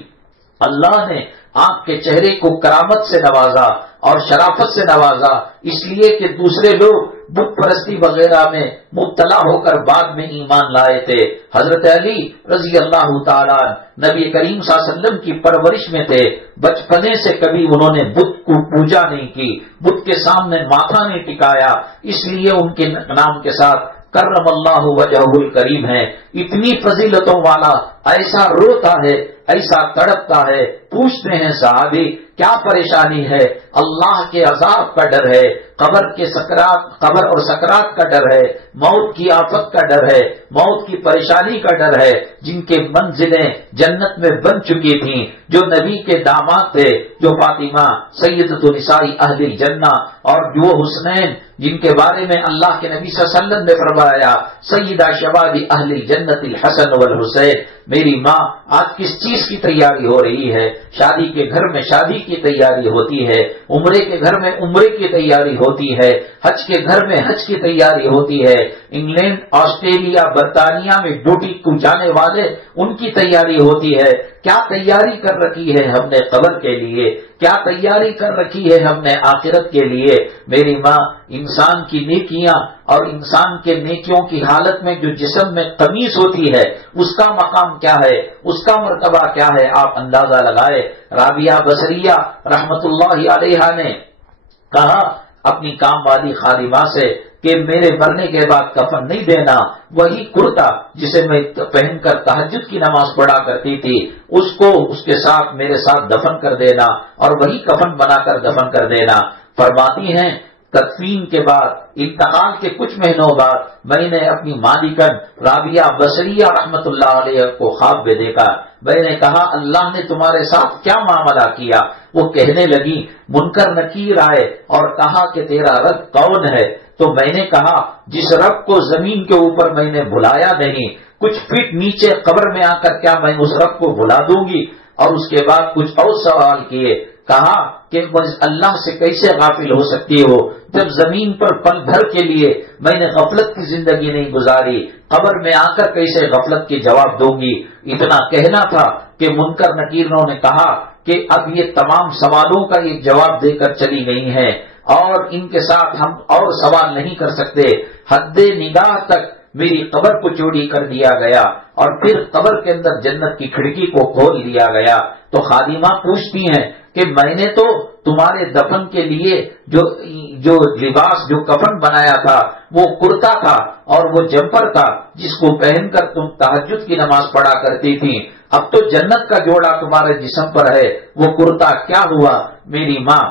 اللہ نے آپ کے چہرے کو کرامت سے نوازا اور شرافت سے نوازا، اس لیے کہ دوسرے لوگ بت پرستی وغیرہ میں مبتلا ہو کر بعد میں ایمان لائے تھے۔ حضرت علی رضی اللہ تعالیٰ نبی کریم صلی اللہ علیہ وسلم کی پرورش میں تھے، بچپنے سے کبھی انہوں نے بت کو پوجا نہیں کی، بت کے سامنے ماتھا نہیں ٹکایا، اس لیے ان کے نام کے ساتھ کرم اللہ وجہہ الکریم ہے۔ اتنی فضیلتوں والا ایسا روتا ہے، ایسا تڑپتا ہے۔ پوچھتے ہیں صحابی کیا پریشانی ہے؟ اللہ کے عذاب کا ڈر ہے، قبر اور سکرات کا ڈر ہے، موت کی آفت کا ڈر ہے، موت کی پریشانی کا ڈر ہے۔ جن کے منزلیں جنت میں بن چکی تھیں، جو نبی کے داماد تھے، جو فاطمہ سیدۃ نساء اہل الجنہ اور جو حسنین جن کے بارے میں اللہ کے نبی صلی اللہ علیہ وسلم نے فرمایا سیدہ شباب اہل الجنت الحسن والحسین، میری ماں آج کس چیز کی تیاری ہو رہی ہے؟ شادی کے گھر میں شادی کی تیاری ہوتی ہے، عمرے کے گھر میں عمرے کی تیاری ہوتی ہے، حج کے گھر میں حج کی تیاری ہوتی ہے۔ انگلینڈ، آسٹریلیا، برطانیہ میں ڈیوٹی کو جانے والے ان کی تیاری ہوتی ہے۔ کیا تیاری کر رکھی ہے ہم نے قبر کے لیے؟ کیا تیاری کر رکھی ہے ہم نے آخرت کے لیے؟ میری ماں، انسان کی نیکیاں اور انسان کے نیکیوں کی حالت میں جو جسم میں قمیص ہوتی ہے اس کا مقام کیا ہے، اس کا مرتبہ کیا ہے، آپ اندازہ لگائے۔ رابعہ بصریہ رحمت اللہ علیہا نے کہا اپنی کام والی خادمہ سے کہ میرے مرنے کے بعد کفن نہیں دینا، وہی کرتا جسے میں پہن کر تہجد کی نماز پڑھا کرتی تھی اس کو اس کے ساتھ میرے ساتھ دفن کر دینا اور وہی کفن بنا کر دفن کر دینا۔ فرماتی ہیں تدفین کے بعد، انتقال کے کچھ مہینوں بعد میں نے اپنی مالکن رابعہ بصریہ رحمت اللہ علیہ کو خواب میں دیکھا۔ میں نے کہا اللہ نے تمہارے ساتھ کیا معاملہ کیا؟ وہ کہنے لگی منکر نکیر آئے اور کہا کہ تیرا رب کون ہے؟ تو میں نے کہا جس رب کو زمین کے اوپر میں نے بلایا نہیں، کچھ فٹ نیچے قبر میں آ کر کیا میں اس رب کو بلا دوں گی؟ اور اس کے بعد کچھ اور سوال کیے، کہا کہ اللہ سے کیسے غافل ہو سکتی ہو جب زمین پر پل بھر کے لیے میں نے غفلت کی زندگی نہیں گزاری، قبر میں آ کر کیسے غفلت کے جواب دوں گی؟ اتنا کہنا تھا کہ منکر نکیروں نے کہا کہ اب یہ تمام سوالوں کا ایک جواب دے کر چلی گئی ہیں اور ان کے ساتھ ہم اور سوال نہیں کر سکتے۔ حد نگاہ تک میری قبر کو چوری کر دیا گیا اور پھر قبر کے اندر جنت کی کھڑکی کو کھول دیا گیا۔ تو خادمہ پوچھتی ہیں کہ میں نے تو تمہارے دفن کے لیے جو لباس جو کفن بنایا تھا وہ کرتا تھا اور وہ جمپر تھا جس کو پہن کر تم تہجد کی نماز پڑھا کرتی تھی، اب تو جنت کا جوڑا تمہارے جسم پر ہے، وہ کرتا کیا ہوا؟ میری ماں،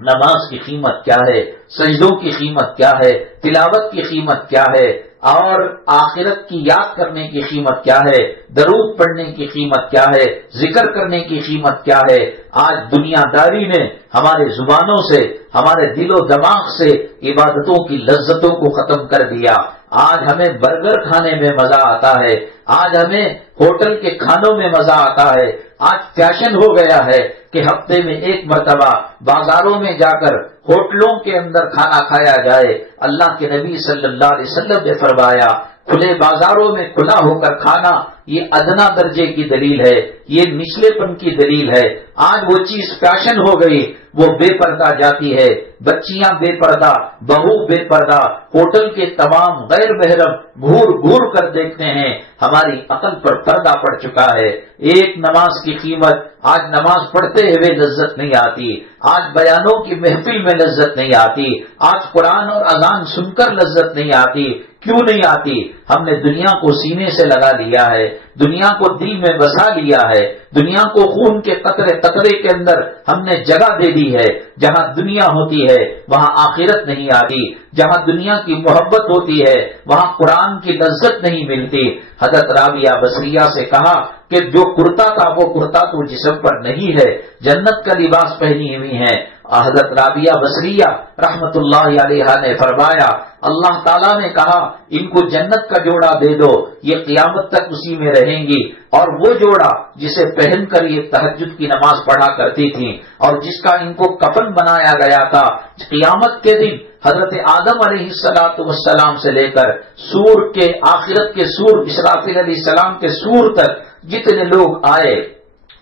نماز کی قیمت کیا ہے، سجدوں کی قیمت کیا ہے، تلاوت کی قیمت کیا ہے، اور آخرت کی یاد کرنے کی قیمت کیا ہے، درود پڑھنے کی قیمت کیا ہے، ذکر کرنے کی قیمت کیا ہے۔ آج دنیا داری نے ہمارے زبانوں سے، ہمارے دل و دماغ سے عبادتوں کی لذتوں کو ختم کر دیا۔ آج ہمیں برگر کھانے میں مزہ آتا ہے، آج ہمیں ہوٹل کے کھانوں میں مزہ آتا ہے، آج فیشن ہو گیا ہے کہ ہفتے میں ایک مرتبہ بازاروں میں جا کر ہوٹلوں کے اندر کھانا کھایا جائے۔ اللہ کے نبی صلی اللہ علیہ وسلم نے فرمایا کھلے بازاروں میں کھلا ہو کر کھانا یہ ادنا درجے کی دلیل ہے، یہ نچلے پن کی دلیل ہے۔ آج وہ چیز فیشن ہو گئی، وہ بے پردہ جاتی ہے، بچیاں بے پردہ، بہو بے پردہ، ہوٹل کے تمام غیر محرم گھور گھور کر دیکھتے ہیں۔ ہماری عقل پر پردہ پڑ چکا ہے۔ ایک نماز کی قیمت، آج نماز پڑھتے ہوئے لذت نہیں آتی، آج بیانوں کی محفل میں لذت نہیں آتی، آج قرآن اور اذان سن کر لذت نہیں آتی۔ کیوں نہیں آتی؟ ہم نے دنیا کو سینے سے لگا لیا ہے، دنیا کو دل میں بسا لیا ہے، دنیا کو خون کے قطرے قطرے کے اندر ہم نے جگہ دے دی ہے۔ جہاں دنیا ہوتی ہے وہاں آخرت نہیں آتی، جہاں دنیا کی محبت ہوتی ہے وہاں قرآن کی لذت نہیں ملتی۔ حضرت رابعہ بصریہ سے کہا کہ جو کرتا تھا وہ کرتا تو جسم پر نہیں ہے، جنت کا لباس پہنی ہوئی ہے۔ حضرت رابعہ بصریہ رحمت اللہ علیہا نے فرمایا اللہ تعالیٰ نے کہا ان کو جنت کا جوڑا دے دو، یہ قیامت تک اسی میں رہیں گی، اور وہ جوڑا جسے پہن کر یہ تہجد کی نماز پڑھا کرتی تھیں اور جس کا ان کو کفن بنایا گیا تھا، قیامت کے دن حضرت آدم علیہ السلام سے لے کر سور کے آخرت کے سور اسرافیل علیہ السلام کے سور تک جتنے لوگ آئے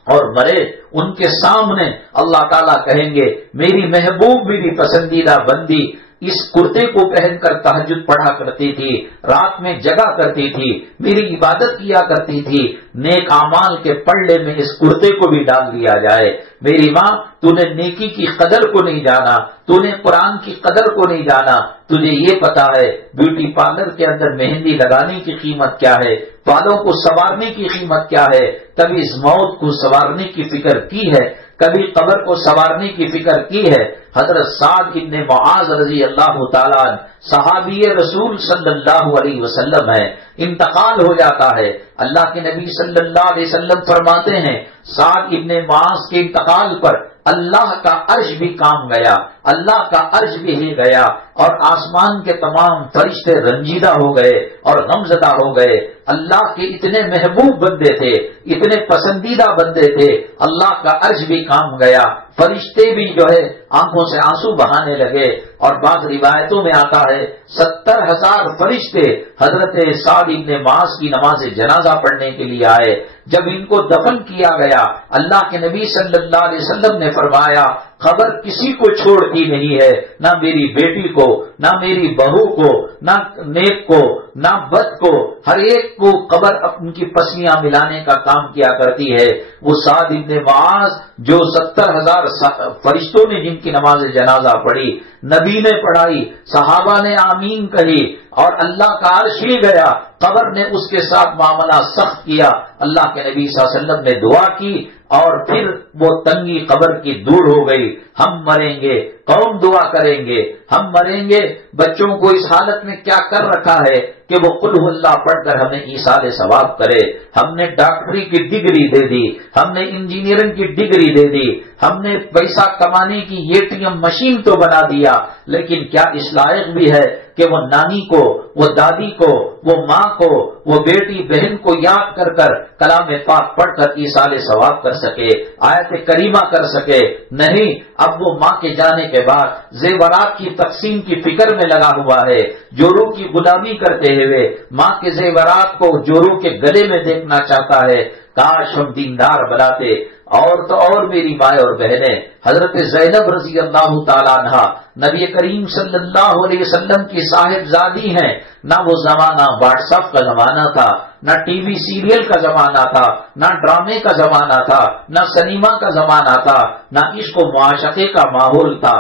اور مرے ان کے سامنے اللہ تعالیٰ کہیں گے میری محبوب میری پسندیدہ بندی اس کرتے کو پہن کر تہجد پڑھا کرتی تھی، رات میں جگا کرتی تھی، میری عبادت کیا کرتی تھی، نیک اعمال کے پلڑے میں اس کرتے کو بھی ڈال دیا جائے۔ میری ماں تو نے نیکی کی قدر کو نہیں جانا، تو نے قرآن کی قدر کو نہیں جانا، تجھے یہ پتا ہے بیوٹی پارلر کے اندر مہندی لگانے کی قیمت کیا ہے، بالوں کو سنوارنے کی قیمت کیا ہے، کبھی اس موت کو سنوارنے کی فکر کی ہے، کبھی قبر کو سنوارنے کی فکر کی ہے۔ حضرت سعد ابن معاذ رضی اللہ تعالیٰ عنہ صحابی رسول صلی اللہ علیہ وسلم ہے، انتقال ہو جاتا ہے، اللہ کے نبی صلی اللہ علیہ وسلم فرماتے ہیں سعد ابن معاذ کے انتقال پر اللہ کا عرش بھی کام گیا، اللہ کا عرش بھی ہل گیا اور آسمان کے تمام فرشتے رنجیدہ ہو گئے اور غمزدہ ہو گئے۔ اللہ کے اتنے محبوب بندے تھے، اتنے پسندیدہ بندے تھے، اللہ کا عرش بھی کام گیا، فرشتے بھی جو ہے آنکھوں سے آنسو بہانے لگے، اور بعض روایتوں میں آتا ہے 70,000 فرشتے حضرت سعد ابن معاذ کی نماز جنازہ پڑھنے کے لیے آئے۔ جب ان کو دفن کیا گیا اللہ کے نبی صلی اللہ علیہ وسلم نے فرمایا خبر کسی کو چھوڑتی نہیں ہے، نہ میری بیٹی کو، نہ میری بہو کو، نہ نیک کو، نہ بد کو، ہر ایک کو قبر ان کی پسلیاں ملانے کا کام کیا کرتی ہے۔ وہ سعد ابن معاذ جو 70,000 فرشتوں نے جن کی نماز جنازہ پڑھی، نبی نے پڑھائی، صحابہ نے آمین کہی اور اللہ کا عرش ہل گیا، قبر نے اس کے ساتھ معاملہ سخت کیا، اللہ کے نبی صلی اللہ علیہ وسلم نے دعا کی اور پھر وہ تنگی قبر کی دور ہو گئی۔ ہم مریں گے، کون دعا کریں گے؟ ہم مریں گے، بچوں کو اس حالت میں کیا کر رکھا ہے کہ وہ قل ہو اللہ پڑھ کر ہمیں ایصال ثواب کرے۔ ہم نے ڈاکٹری کی ڈگری دے دی، ہم نے انجینئرنگ کی ڈگری دے دی، ہم نے پیسہ کمانے کی ATM مشین تو بنا دیا، لیکن کیا اس لائق بھی ہے کہ وہ نانی کو، وہ دادی کو، وہ ماں کو، وہ بیٹی بہن کو یاد کر کر کلام پاک پڑھ کر ایصال ثواب کر سکے، آیت کریمہ کر سکے؟ نہیں، اب وہ ماں کے جانے کے بعد زیورات کی تقسیم کی فکر میں لگا ہوا ہے، جوروں کی غلامی کرتے ہوئے ماں کے زیورات کو جوروں کے گلے میں دیکھنا چاہتا ہے۔ کاش ہم دیندار بناتے۔ اور تو اور میری مائیں اور بہنیں، حضرت زینب رضی اللہ تعالیٰ عنہ نبی کریم صلی اللہ علیہ وسلم کی صاحبزادی ہیں۔ نہ وہ زمانہ واٹس ایپ کا زمانہ تھا، نہ ٹی وی سیریل کا زمانہ تھا، نہ ڈرامے کا زمانہ تھا، نہ سنیما کا زمانہ تھا، نہ عشق و معاشقے کا ماحول تھا۔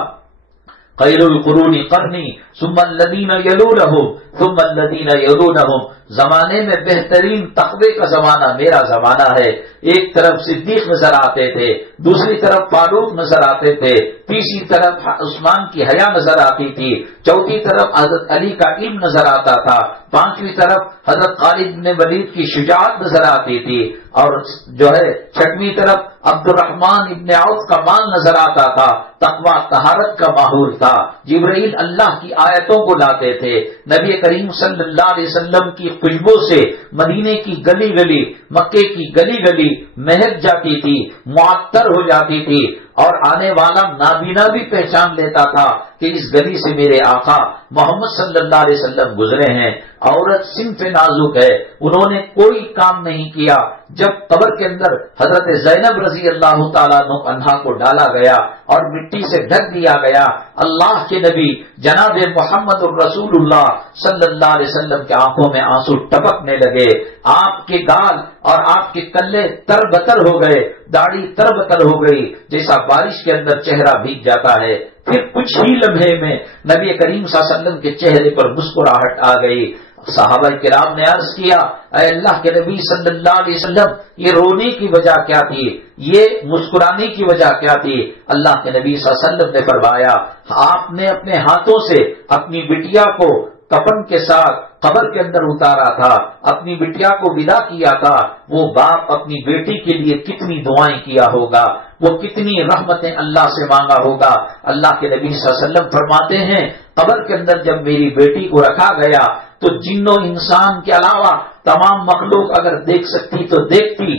خیر القرون قرنی ثم الذین یلونہم ثم الذین یلونہم، زمانے میں بہترین تقوی کا زمانہ میرا زمانہ ہے۔ ایک طرف صدیق نظر آتے تھے، دوسری طرف فاروق نظر آتے تھے، تیسری طرف عثمان کی حیا نظر آتی تھی، چوتھی طرف حضرت علی کا علم نظر آتا تھا، پانچویں طرف حضرت خالد بن ولید کی شجاعت نظر آتی تھی، اور جو ہے چھٹویں طرف عبد الرحمن ابن عوف کا مال نظر آتا تھا۔ تقوی طہارت کا ماحول تھا، جبرائیل اللہ کی آیتوں کو لاتے تھے، نبی کریم صلی اللہ علیہ وسلم کی خوشبو سے مدینے کی گلی گلی، مکے کی گلی گلی مہک جاتی تھی، معطر ہو جاتی تھی، اور آنے والا نابینا بھی پہچان لیتا تھا کہ اس گلی سے میرے آقا محمد صلی اللہ علیہ وسلم گزرے ہیں۔ عورت صنف نازک ہے، انہوں نے کوئی کام نہیں کیا۔ جب قبر کے اندر حضرت زینب رضی اللہ تعالیٰ عنہا کو ڈالا گیا اور مٹی سے ڈھک دیا گیا، اللہ کے نبی جناب محمد الرسول اللہ صلی اللہ علیہ وسلم کے آنکھوں میں آنسو ٹپکنے لگے، آپ کے گال اور آپ کے کلے تر بتر ہو گئے، داڑھی تر بتر ہو گئی، جیسا بارش کے اندر چہرہ بھیگ جاتا ہے۔ پھر کچھ ہی لمحے میں نبی کریم صلی اللہ علیہ وسلم کے چہرے پر مسکراہٹ آ گئی۔ صحابہ کرام نے عرض کیا اے اللہ کے نبی صلی اللہ علیہ وسلم یہ رونے کی وجہ کیا تھی، یہ مسکرانے کی وجہ کیا تھی؟ اللہ کے نبی صلی اللہ علیہ وسلم نے فرمایا آپ نے اپنے ہاتھوں سے اپنی بٹیا کو کفن کے ساتھ قبر کے اندر اتارا تھا، اپنی بٹیا کو ودا کیا تھا، وہ باپ اپنی بیٹی کے لیے کتنی دعائیں کیا ہوگا، وہ کتنی رحمتیں اللہ سے مانگا ہوگا۔ اللہ کے نبی صلی اللہ علیہ وسلم فرماتے ہیں قبر کے اندر جب میری بیٹی کو رکھا گیا تو جن و انسان کے علاوہ تمام مخلوق اگر دیکھ سکتی تو دیکھتی،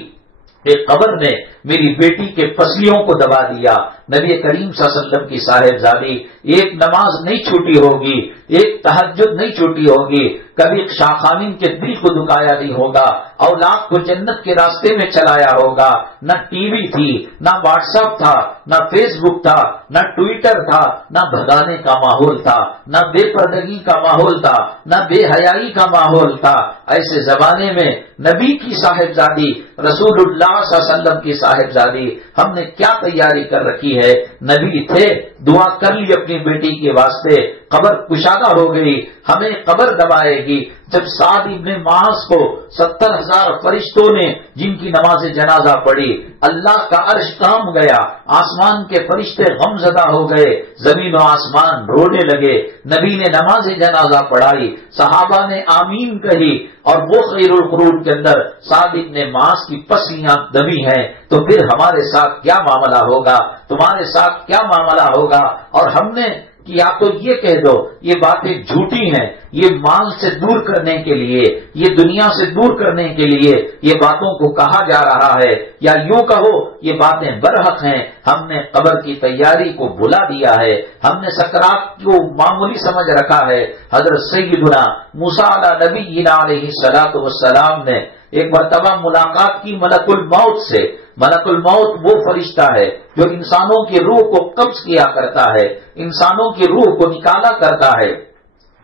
ایک قبر نے میری بیٹی کے پسلیوں کو دبا دیا۔ نبی کریم صلی اللہ علیہ وسلم کی صاحبزادی ایک نماز نہیں چھوٹی ہوگی، ایک تہجد نہیں چھوٹی ہوگی، کبھی شاخانین کے دل کو دکایا نہیں ہوگا، اولاد کو جنت کے راستے میں چلایا ہوگا۔ نہ ٹی وی تھی، نہ واٹس ایپ تھا، نہ فیس بک تھا، نہ ٹویٹر تھا، نہ بھگانے کا ماحول تھا، نہ بے پردگی کا ماحول تھا، نہ بے حیائی کا ماحول تھا۔ ایسے زمانے میں نبی کی صاحبزادی، رسول اللہ صلی اللہ علیہ وسلم کی صاحبزادی، ہم نے کیا تیاری کر رکھی ہے؟ نبی تھے، دعا کر لی اپنی بیٹی کے واسطے، قبر کشادہ ہو گئی، ہمیں قبر دبائے گی۔ جب سعد ابن معاذ کو 70,000 فرشتوں نے جن کی نماز جنازہ پڑھی، اللہ کا عرش کام گیا، آسمان کے فرشتے غم زدہ ہو گئے، زمین و آسمان رونے لگے۔ نبی نے نماز جنازہ پڑھائی، صحابہ نے آمین کہی، اور وہ خیر القرون کے اندر سعد ابن معاذ کی پسلیاں دبی ہیں، تو پھر ہمارے ساتھ کیا معاملہ ہوگا، تمہارے ساتھ کیا معاملہ ہوگا؟ اور ہم نے کہ یا تو یہ کہہ دو یہ باتیں جھوٹی ہیں، یہ مال سے دور کرنے کے لیے، یہ دنیا سے دور کرنے کے لیے یہ باتوں کو کہا جا رہا ہے، یا یوں کہو یہ باتیں برحق ہیں۔ ہم نے قبر کی تیاری کو بھلا دیا ہے، ہم نے سکرات کو معمولی سمجھ رکھا ہے۔ حضرت سیدنا موسیٰ علیہ نبینا علیہ الصلوۃ والسلام نے ایک مرتبہ ملاقات کی ملک الموت سے۔ ملک الموت وہ فرشتہ ہے جو انسانوں کی روح کو قبض کیا کرتا ہے، انسانوں کی روح کو نکالا کرتا ہے۔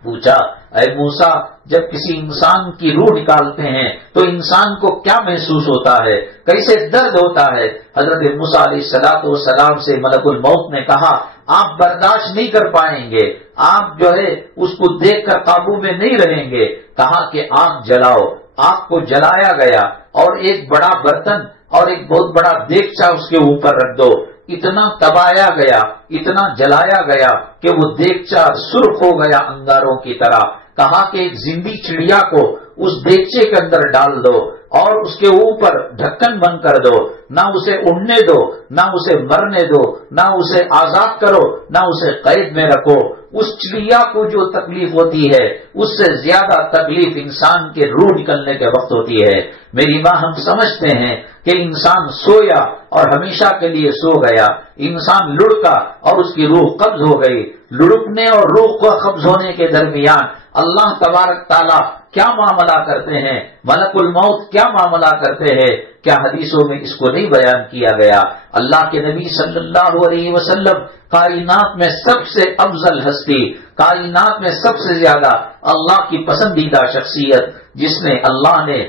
پوچھا اے موسیٰ جب کسی انسان کی روح نکالتے ہیں تو انسان کو کیا محسوس ہوتا ہے، کیسے درد ہوتا ہے؟ حضرت موسیٰ علیہ الصلوۃ والسلام سے ملک الموت نے کہا آپ برداشت نہیں کر پائیں گے، آپ جو ہے اس کو دیکھ کر قابو میں نہیں رہیں گے۔ کہا کہ آگ جلاؤ۔ آگ کو جلایا گیا اور ایک بڑا برتن اور ایک بہت بڑا دیگچا اس کے اوپر رکھ دو۔ اتنا تبایا گیا، اتنا جلایا گیا کہ وہ دیگچا سرخ ہو گیا انگاروں کی طرح۔ کہا کہ ایک زندی چڑیا کو اس دیگچے کے اندر ڈال دو اور اس کے اوپر ڈھکن بند کر دو، نہ اسے اڑنے دو، نہ اسے مرنے دو، نہ اسے آزاد کرو، نہ اسے قید میں رکھو۔ اس چڑیا کو جو تکلیف ہوتی ہے اس سے زیادہ تکلیف انسان کے روح نکلنے کے وقت ہوتی ہے۔ میری ماں ہم سمجھتے ہیں کہ انسان سویا اور ہمیشہ کے لیے سو گیا، انسان لڑکا اور اس کی روح قبض ہو گئی۔ لڑکنے اور روح کو قبض ہونے کے درمیان اللہ تبارک تعالیٰ کیا معاملہ کرتے ہیں، ملک الموت کیا معاملہ کرتے ہیں؟ کیا حدیثوں میں اس کو نہیں بیان کیا گیا؟ اللہ کے نبی صلی اللہ علیہ وسلم کائنات میں سب سے افضل ہستی، کائنات میں سب سے زیادہ اللہ کی پسندیدہ شخصیت، جس نے اللہ نے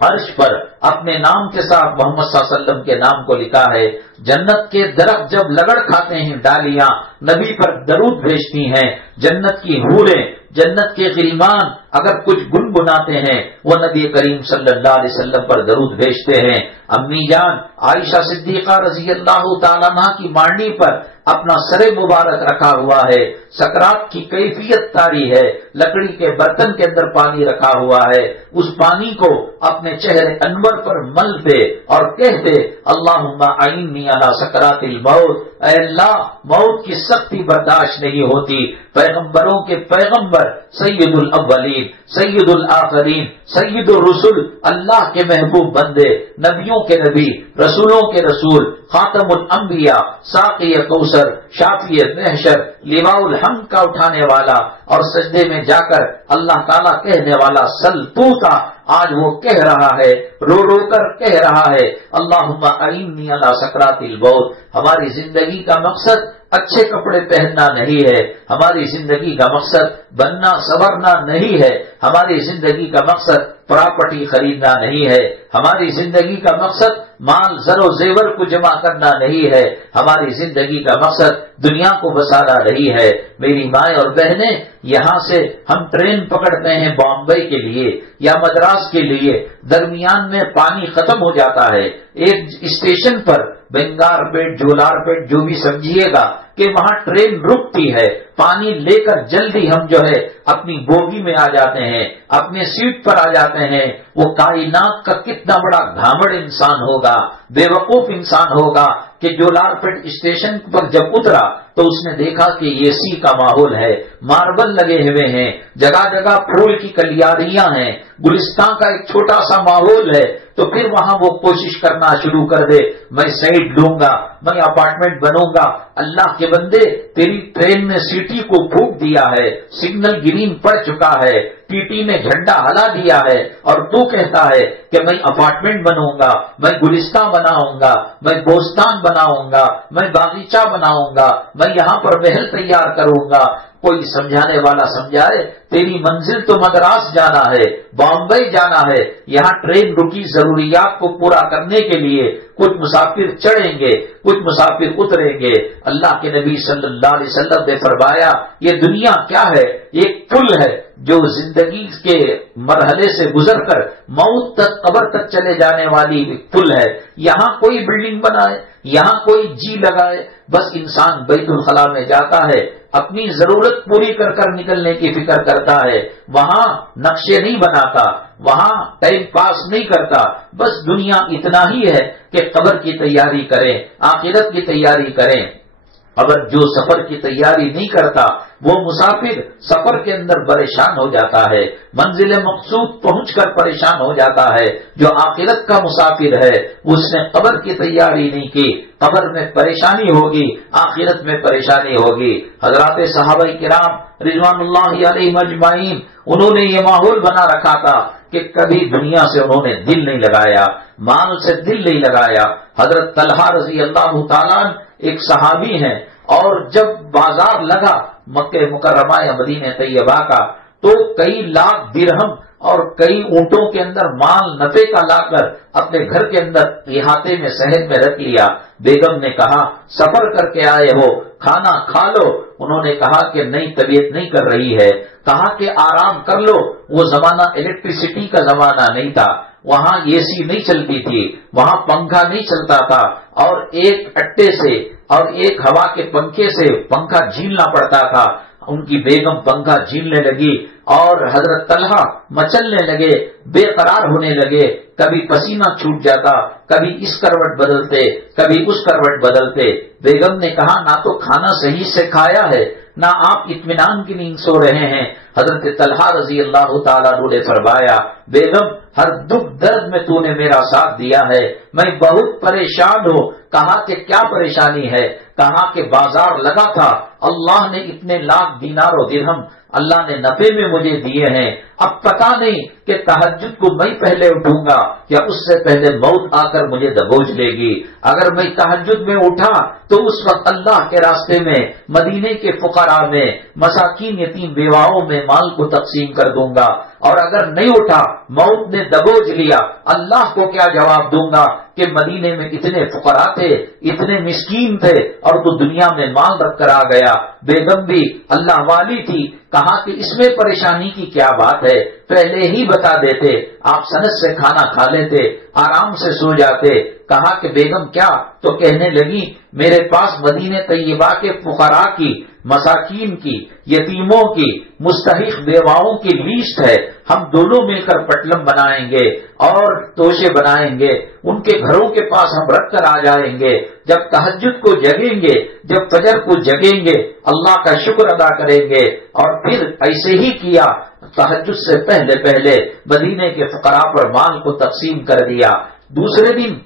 عرش پر اپنے نام کے ساتھ محمد صلی اللہ علیہ وسلم کے نام کو لکھا ہے۔ جنت کے درخت جب لگڑ کھاتے ہیں ڈالیاں نبی پر درود بھیجتی ہیں، جنت کی حوریں، جنت کے غلمان اگر کچھ گنگناتے ہیں وہ نبی کریم صلی اللہ علیہ وسلم پر درود بھیجتے ہیں۔ امی جان عائشہ صدیقہ رضی اللہ تعالیٰ عنہ کی مانڈی پر اپنا سر مبارک رکھا ہوا ہے، سکرات کی کیفیت طاری ہے، لکڑی کے برتن کے اندر پانی رکھا ہوا ہے، اس پانی کو اپنے چہرے انور پر ملتے اور کہتے اللہم اعنی علی سکرات الموت، اے اللہ موت کی سختی برداشت نہیں ہوتی۔ پیغمبروں کے پیغمبر، سید الاولین، سید الآخرین، سید الرسل، اللہ کے محبوب بندے، نبیوں کے نبی، رسولوں کے رسول، خاتم الانبیاء، ساقی کوثر، شافی محشر، لواء الحمد کا اٹھانے والا اور سجدے میں جا کر اللہ تعالیٰ کہنے والا سل توتا، آج وہ کہہ رہا ہے، رو رو کر کہہ رہا ہے اللہم اعنی علی سکرات الموت۔ ہماری زندگی کا مقصد اچھے کپڑے پہننا نہیں ہے، ہماری زندگی کا مقصد بننا سنورنا نہیں ہے، ہماری زندگی کا مقصد پراپرٹی خریدنا نہیں ہے، ہماری زندگی کا مقصد مال زر و زیور کو جمع کرنا نہیں ہے، ہماری زندگی کا مقصد دنیا کو بسانا نہیں ہے۔ میری مائیں اور بہنیں، یہاں سے ہم ٹرین پکڑتے ہیں بامبئی کے لیے یا مدراس کے لیے، درمیان میں پانی ختم ہو جاتا ہے، ایک اسٹیشن پر بنگار پیٹ جولار پیٹ جو بھی سمجھیے گا کہ وہاں ٹرین رکتی ہے، پانی لے کر جلدی ہم جو ہے اپنی بوگی میں آ جاتے ہیں، اپنے سیٹ پر آ جاتے ہیں۔ وہ کائنات کا کتنا بڑا گھامڑ انسان ہوگا، بے وقوف انسان ہوگا کہ جولار پیٹ اسٹیشن پر جب اترا تو اس نے دیکھا کہ اے سی کا ماحول ہے، ماربل لگے ہوئے ہیں، جگہ جگہ پھول کی کلیاریاں ہیں، گلستان کا ایک چھوٹا سا ماحول ہے، تو پھر وہاں وہ کوشش کرنا شروع کر دے، میں سائٹ لوں گا، میں اپارٹمنٹ بنوں گا۔ اللہ کے بندے، تیری ٹرین نے سیٹی کو پھونک دیا ہے، سگنل گرین پڑ چکا ہے، ٹی ٹی نے جھنڈا ہلا دیا ہے، اور تو کہتا ہے کہ میں اپارٹمنٹ بناؤں گا، میں گلستان بناؤں گا، میں بوستان بناؤں گا، میں باغیچہ بناؤں گا، میں یہاں پر محل تیار کروں گا۔ کوئی سمجھانے والا سمجھائے، تیری منزل تو مدراس جانا ہے، بامبئی جانا ہے، یہاں ٹرین رکی ضروریات کو پورا کرنے کے لیے، کچھ مسافر چڑھیں گے، کچھ مسافر اتریں گے۔ اللہ کے نبی صلی اللہ علیہ وسلم نے فرمایا، یہ دنیا کیا ہے؟ ایک پل ہے جو زندگی کے مرحلے سے گزر کر موت تک، قبر تک چلے جانے والی پل ہے۔ یہاں کوئی بلڈنگ بنائے، یہاں کوئی جی لگائے، بس انسان بیت الخلا میں جاتا ہے، اپنی ضرورت پوری کر کر نکلنے کی فکر کرتا ہے، وہاں نقشے نہیں بناتا، وہاں ٹائم پاس نہیں کرتا، بس دنیا اتنا ہی ہے کہ قبر کی تیاری کریں، آخرت کی تیاری کریں۔ اگر جو سفر کی تیاری نہیں کرتا وہ مسافر سفر کے اندر پریشان ہو جاتا ہے، منزل مقصود پہنچ کر پریشان ہو جاتا ہے۔ جو آخرت کا مسافر ہے اس نے قبر کی تیاری نہیں کی، قبر میں پریشانی ہوگی، آخرت میں پریشانی ہوگی۔ حضرات صحابہ کرام رضوان اللہ علیہم اجمعین، انہوں نے یہ ماحول بنا رکھا تھا کہ کبھی دنیا سے انہوں نے دل نہیں لگایا، مال سے دل نہیں لگایا۔ حضرت طلحہ رضی اللہ تعالیٰ ایک صحابی ہیں، اور جب بازار لگا مکہ مکرمہ یا مدینہ طیبہ کا تو کئی لاکھ درہم اور کئی اونٹوں کے اندر مال نفے کا لا کر اپنے گھر کے اندر احاطے میں صحن میں رکھ لیا۔ بیگم نے کہا سفر کر کے آئے ہو، کھانا کھا لو۔ انہوں نے کہا کہ نئی طبیعت نہیں کر رہی ہے، کہا کہ آرام کر لو۔ وہ زمانہ الیکٹریسٹی کا زمانہ نہیں تھا، وہاں اے سی نہیں چلتی تھی، وہاں پنکھا نہیں چلتا تھا، اور ایک اٹے سے اور ایک ہوا کے پنکھے سے پنکھا جھیلنا پڑتا تھا۔ ان کی بیگم پنکھا جھیلنے لگی اور حضرت طلحہ مچلنے لگے، بے قرار ہونے لگے، کبھی پسینہ چھوٹ جاتا، کبھی اس کروٹ بدلتے، کبھی اس کروٹ بدلتے۔ بیگم نے کہا نہ تو کھانا صحیح سے کھایا ہے، نہ آپ اطمینان کی نیند سو رہے ہیں۔ حضرت طلحہ رضی اللہ تعالیٰ عنہ نے فرمایا بیگم ہر دکھ درد میں تو نے میرا ساتھ دیا ہے، میں بہت پریشان ہوں۔ کہا کہ کیا پریشانی ہے؟ کہا کہ بازار لگا تھا، اللہ نے اتنے لاکھ دینار و درہم اللہ نے نفے میں مجھے دیے ہیں، اب پتا نہیں کہ تہجد کو میں پہلے اٹھوں گا یا اس سے پہلے موت آ کر مجھے دبوچ لے گی۔ اگر میں تہجد میں اٹھا تو اس وقت اللہ کے راستے میں مدینے کے فقراء میں، مساکین یتیم بیواؤں میں مال کو تقسیم کر دوں گا، اور اگر نہیں اٹھا موت نے دبوچ لیا، اللہ کو کیا جواب دوں گا کہ مدینے میں اتنے فقراء تھے، اتنے مسکین تھے، اور تو دنیا میں مال رکھ کر آ گیا۔ بیگم بھی اللہ والی تھی، کہا کہ اس میں پریشانی کی کیا بات ہے، پہلے ہی بتا دیتے، آپ سنت سے کھانا کھا لیتے، آرام سے سو جاتے۔ کہا کہ بیگم کیا؟ تو کہنے لگی میرے پاس مدینہ طیبہ کے فقراء کی، مساکین کی، یتیموں کی، مستحق بیواؤں کی لیسٹ ہے، ہم دونوں مل کر پٹلم بنائیں گے اور توشے بنائیں گے، ان کے گھروں کے پاس ہم رکھ کر آ جائیں گے، جب تہجد کو جگیں گے، جب فجر کو جگیں گے، اللہ کا شکر ادا کریں گے۔ اور پھر ایسے ہی کیا، تہجد سے پہلے پہلے مدینے کے فقراء پر مال کو تقسیم کر دیا۔ دوسرے دن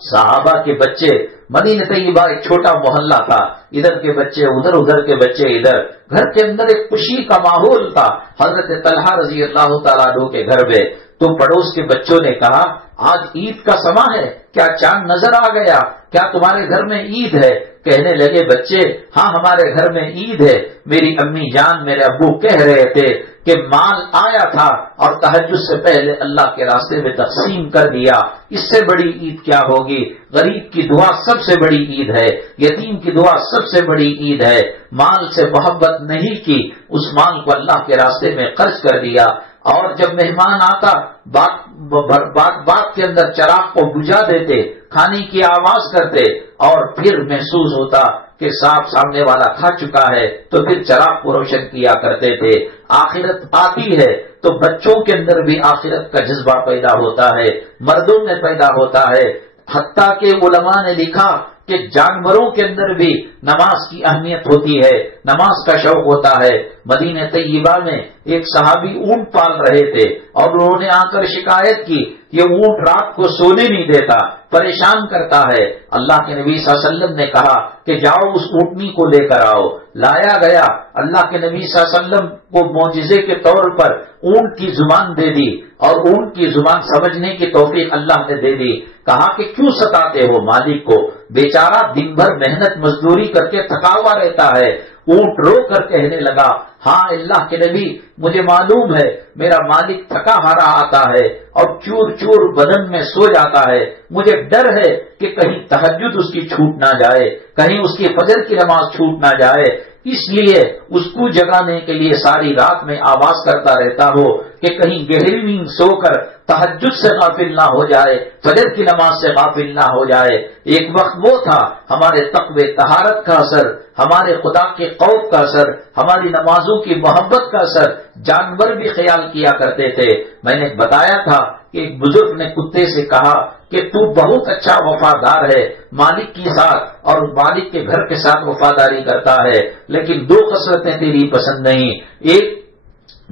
صحابہ کے بچے، مدینہ طیبہ ایک چھوٹا محلہ تھا، ادھر کے بچے ادھر، ادھر کے بچے ادھر، گھر کے اندر ایک خوشی کا ماحول تھا۔ حضرت طلحہ رضی اللہ تعالیٰ عنہ کے گھر میں تو پڑوس کے بچوں نے کہا آج عید کا سما ہے، کیا چاند نظر آ گیا؟ کیا تمہارے گھر میں عید ہے؟ کہنے لگے بچے ہاں ہمارے گھر میں عید ہے، میری امی جان میرے ابو کہہ رہے تھے کہ مال آیا تھا اور تہجد سے پہلے اللہ کے راستے میں تقسیم کر دیا، اس سے بڑی عید کیا ہوگی؟ غریب کی دعا سب سے بڑی عید ہے، یتیم کی دعا سب سے بڑی عید ہے۔ مال سے محبت نہیں کی، اس مال کو اللہ کے راستے میں خرچ کر دیا۔ اور جب مہمان آتا بات کے اندر چراغ کو بجھا دیتے، کھانے کی آواز کرتے اور پھر محسوس ہوتا کہ صاحب سامنے والا کھا چکا ہے تو پھر چراغ کو روشن کیا کرتے تھے۔ آخرت آتی ہے تو بچوں کے اندر بھی آخرت کا جذبہ پیدا ہوتا ہے، مردوں میں پیدا ہوتا ہے۔ حتیٰ کہ علماء نے لکھا کہ جانوروں کے اندر بھی نماز کی اہمیت ہوتی ہے، نماز کا شوق ہوتا ہے۔ مدینہ طیبہ میں ایک صحابی اونٹ پال رہے تھے اور انہوں نے آ کر شکایت کی یہ اونٹ رات کو سونے نہیں دیتا، پریشان کرتا ہے۔ اللہ کے نبی صلی اللہ علیہ وسلم نے کہا کہ جاؤ اس اونٹنی کو لے کر آؤ۔ لایا گیا، اللہ کے نبی صلی اللہ علیہ وسلم کو معجزے کے طور پر اونٹ کی زبان دے دی اور اونٹ کی زبان سمجھنے کی توفیق اللہ نے دے دی۔ کہا کہ کیوں ستاتے ہو مالک کو، بیچارہ دن بھر محنت مزدوری کر کے تھکا ہوا رہتا ہے۔ اونٹ رو کر کہنے لگا ہاں اللہ کے نبی مجھے معلوم ہے میرا مالک تھکا ہارا آتا ہے اور چور چور بدن میں سو جاتا ہے، مجھے ڈر ہے کہ کہیں تہجد اس کی چھوٹ نہ جائے، کہیں اس کی فجر کی نماز چھوٹ نہ جائے، اس لیے اس کو جگانے کے لیے ساری رات میں آواز کرتا رہتا ہو کہ کہیں گہری نیند سو کر تہجد سے غافل نہ ہو جائے، فجر کی نماز سے غافل نہ ہو جائے۔ ایک وقت وہ تھا ہمارے تقوی طہارت کا اثر، ہمارے خدا کے خوف کا اثر، ہماری نمازوں کی محبت کا اثر، جانور بھی خیال کیا کرتے تھے۔ میں نے بتایا تھا کہ ایک بزرگ نے کتے سے کہا کہ تو بہت اچھا وفادار ہے، مالک کے ساتھ اور مالک کے گھر کے ساتھ وفاداری کرتا ہے، لیکن دو خصلتیں تیری پسند نہیں، ایک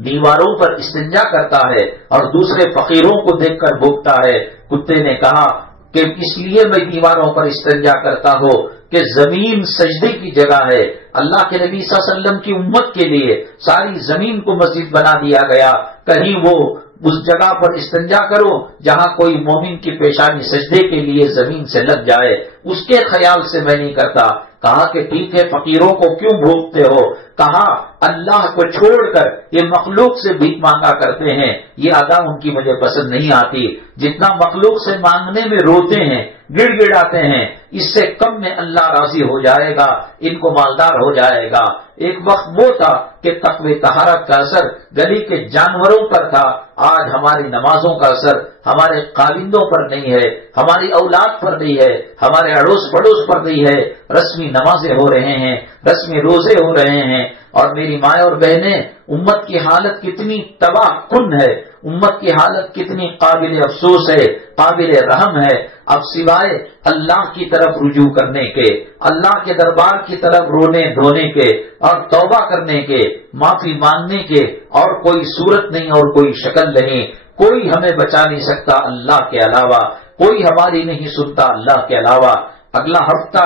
دیواروں پر استنجا کرتا ہے اور دوسرے فقیروں کو دیکھ کر بھوکتا ہے۔ کتے نے کہا کہ اس لیے میں دیواروں پر استنجا کرتا ہوں کہ زمین سجدے کی جگہ ہے، اللہ کے نبی صلی اللہ علیہ وسلم کی امت کے لیے ساری زمین کو مسجد بنا دیا گیا، کہیں وہ اس جگہ پر استنجا کرو جہاں کوئی مومن کی پیشانی سجدے کے لیے زمین سے لگ جائے، اس کے خیال سے میں نہیں کرتا۔ کہا کہ ٹھیک ہے فقیروں کو کیوں بھوکتے ہو؟ کہا اللہ کو چھوڑ کر یہ مخلوق سے بھیک مانگا کرتے ہیں، یہ ادا ان کی مجھے پسند نہیں آتی، جتنا مخلوق سے مانگنے میں روتے ہیں گڑ گڑاتے ہیں، اس سے کم میں اللہ راضی ہو جائے گا، ان کو مالدار ہو جائے گا۔ ایک وقت وہ تھا کہ تقوی طہارت کا اثر گلی کے جانوروں پر تھا، آج ہماری نمازوں کا اثر ہمارے قابندوں پر نہیں ہے، ہماری اولاد پر نہیں ہے، ہمارے اڑوس پڑوس پر نہیں ہے۔ رسمی نمازیں ہو رہے ہیں، رسمی روزے ہو رہے ہیں، اور میری مائیں اور بہنیں امت کی حالت کتنی تباہ کن ہے، امت کی حالت کتنی قابل افسوس ہے، قابل رحم ہے۔ اب سوائے اللہ کی طرف رجوع کرنے کے، اللہ کے دربار کی طرف رونے دھونے کے اور توبہ کرنے کے، معافی مانگنے کے اور کوئی صورت نہیں اور کوئی شکل نہیں۔ کوئی ہمیں بچا نہیں سکتا اللہ کے علاوہ، کوئی ہماری نہیں سنتا اللہ کے علاوہ۔ اگلا ہفتہ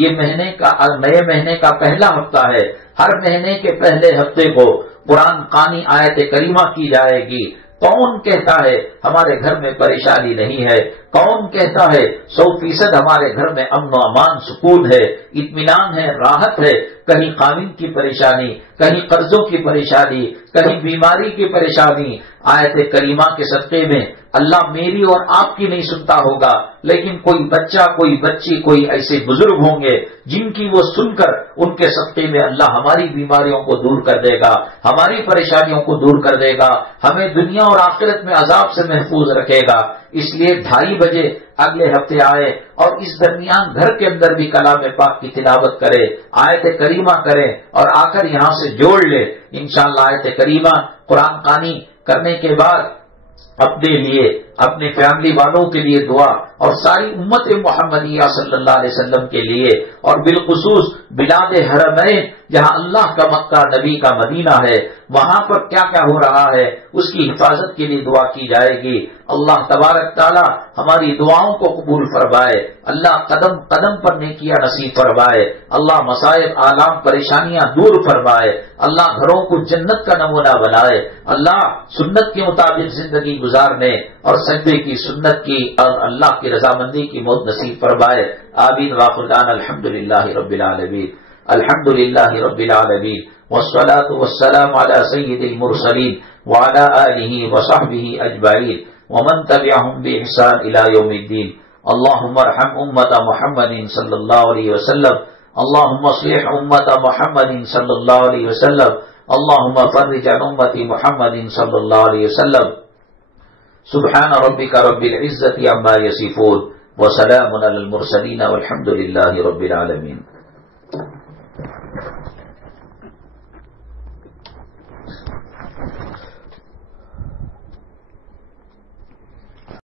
یہ نئے مہینے کا پہلا ہفتہ ہے، ہر مہینے کے پہلے ہفتے کو قرآن خوانی آیت کریمہ کی جائے گی۔ کون کہتا ہے ہمارے گھر میں پریشانی نہیں ہے؟ کون کہتا ہے 100% ہمارے گھر میں امن و امان سکون ہے، اطمینان ہے، راحت ہے؟ کہیں خامن کی پریشانی، کہیں قرضوں کی پریشانی، کہیں بیماری کی پریشانی۔ آیت کریمہ کے صدقے میں اللہ میری اور آپ کی نہیں سنتا ہوگا، لیکن کوئی بچہ، کوئی بچی، کوئی ایسے بزرگ ہوں گے جن کی وہ سن کر ان کے صدقے میں اللہ ہماری بیماریوں کو دور کر دے گا، ہماری پریشانیوں کو دور کر دے گا، ہمیں دنیا اور آخرت میں عذاب سے محفوظ رکھے گا۔ اس لیے 2:30 بجے اگلے ہفتے آئے اور اس درمیان گھر کے اندر بھی کلام پاک کی تلاوت کرے، آیت کریمہ کریں اور آ کر یہاں سے جوڑ لے۔ انشاءاللہ آیت کریمہ قرآن خوانی کرنے کے بعد اپنے لیے اپنے فیملی والوں کے لیے دعا، اور ساری امت محمدیہ صلی اللہ علیہ وسلم کے لیے، اور بالخصوص بلاد حرمین جہاں اللہ کا مکہ نبی کا مدینہ ہے، وہاں پر کیا کیا ہو رہا ہے اس کی حفاظت کے لیے دعا کی جائے گی۔ اللہ تبارک تعالی ہماری دعاؤں کو قبول فرمائے، اللہ قدم قدم پر نیکیاں نصیب فرمائے، اللہ مصائب آلام پریشانیاں دور فرمائے، اللہ گھروں کو جنت کا نمونہ بنائے، اللہ سنت کے مطابق زندگی گزارنے اور سجدے کی سنت کی اور اللہ کی رضامندی کی موت نصیب فرمائے۔ آمین وآخر دعوانا الحمدللہ رب العالمین، الحمدللہ رب العالمین، والصلاة والسلام على سید المرسلین وعلى آلہ وصحبہ اجمعین ومن تبعهم بإحسان إلى يوم الدين۔ اللهم ارحم امة محمد صلی اللہ علیہ وسلم، اللهم اصلح امة محمد صلی اللہ علیہ وسلم، اللهم فرج عن امة محمد صلی اللہ علیہ وسلم۔ سبحان ربك رب العزة عما يصفون وسلام على المرسلين والحمد لله رب العالمين۔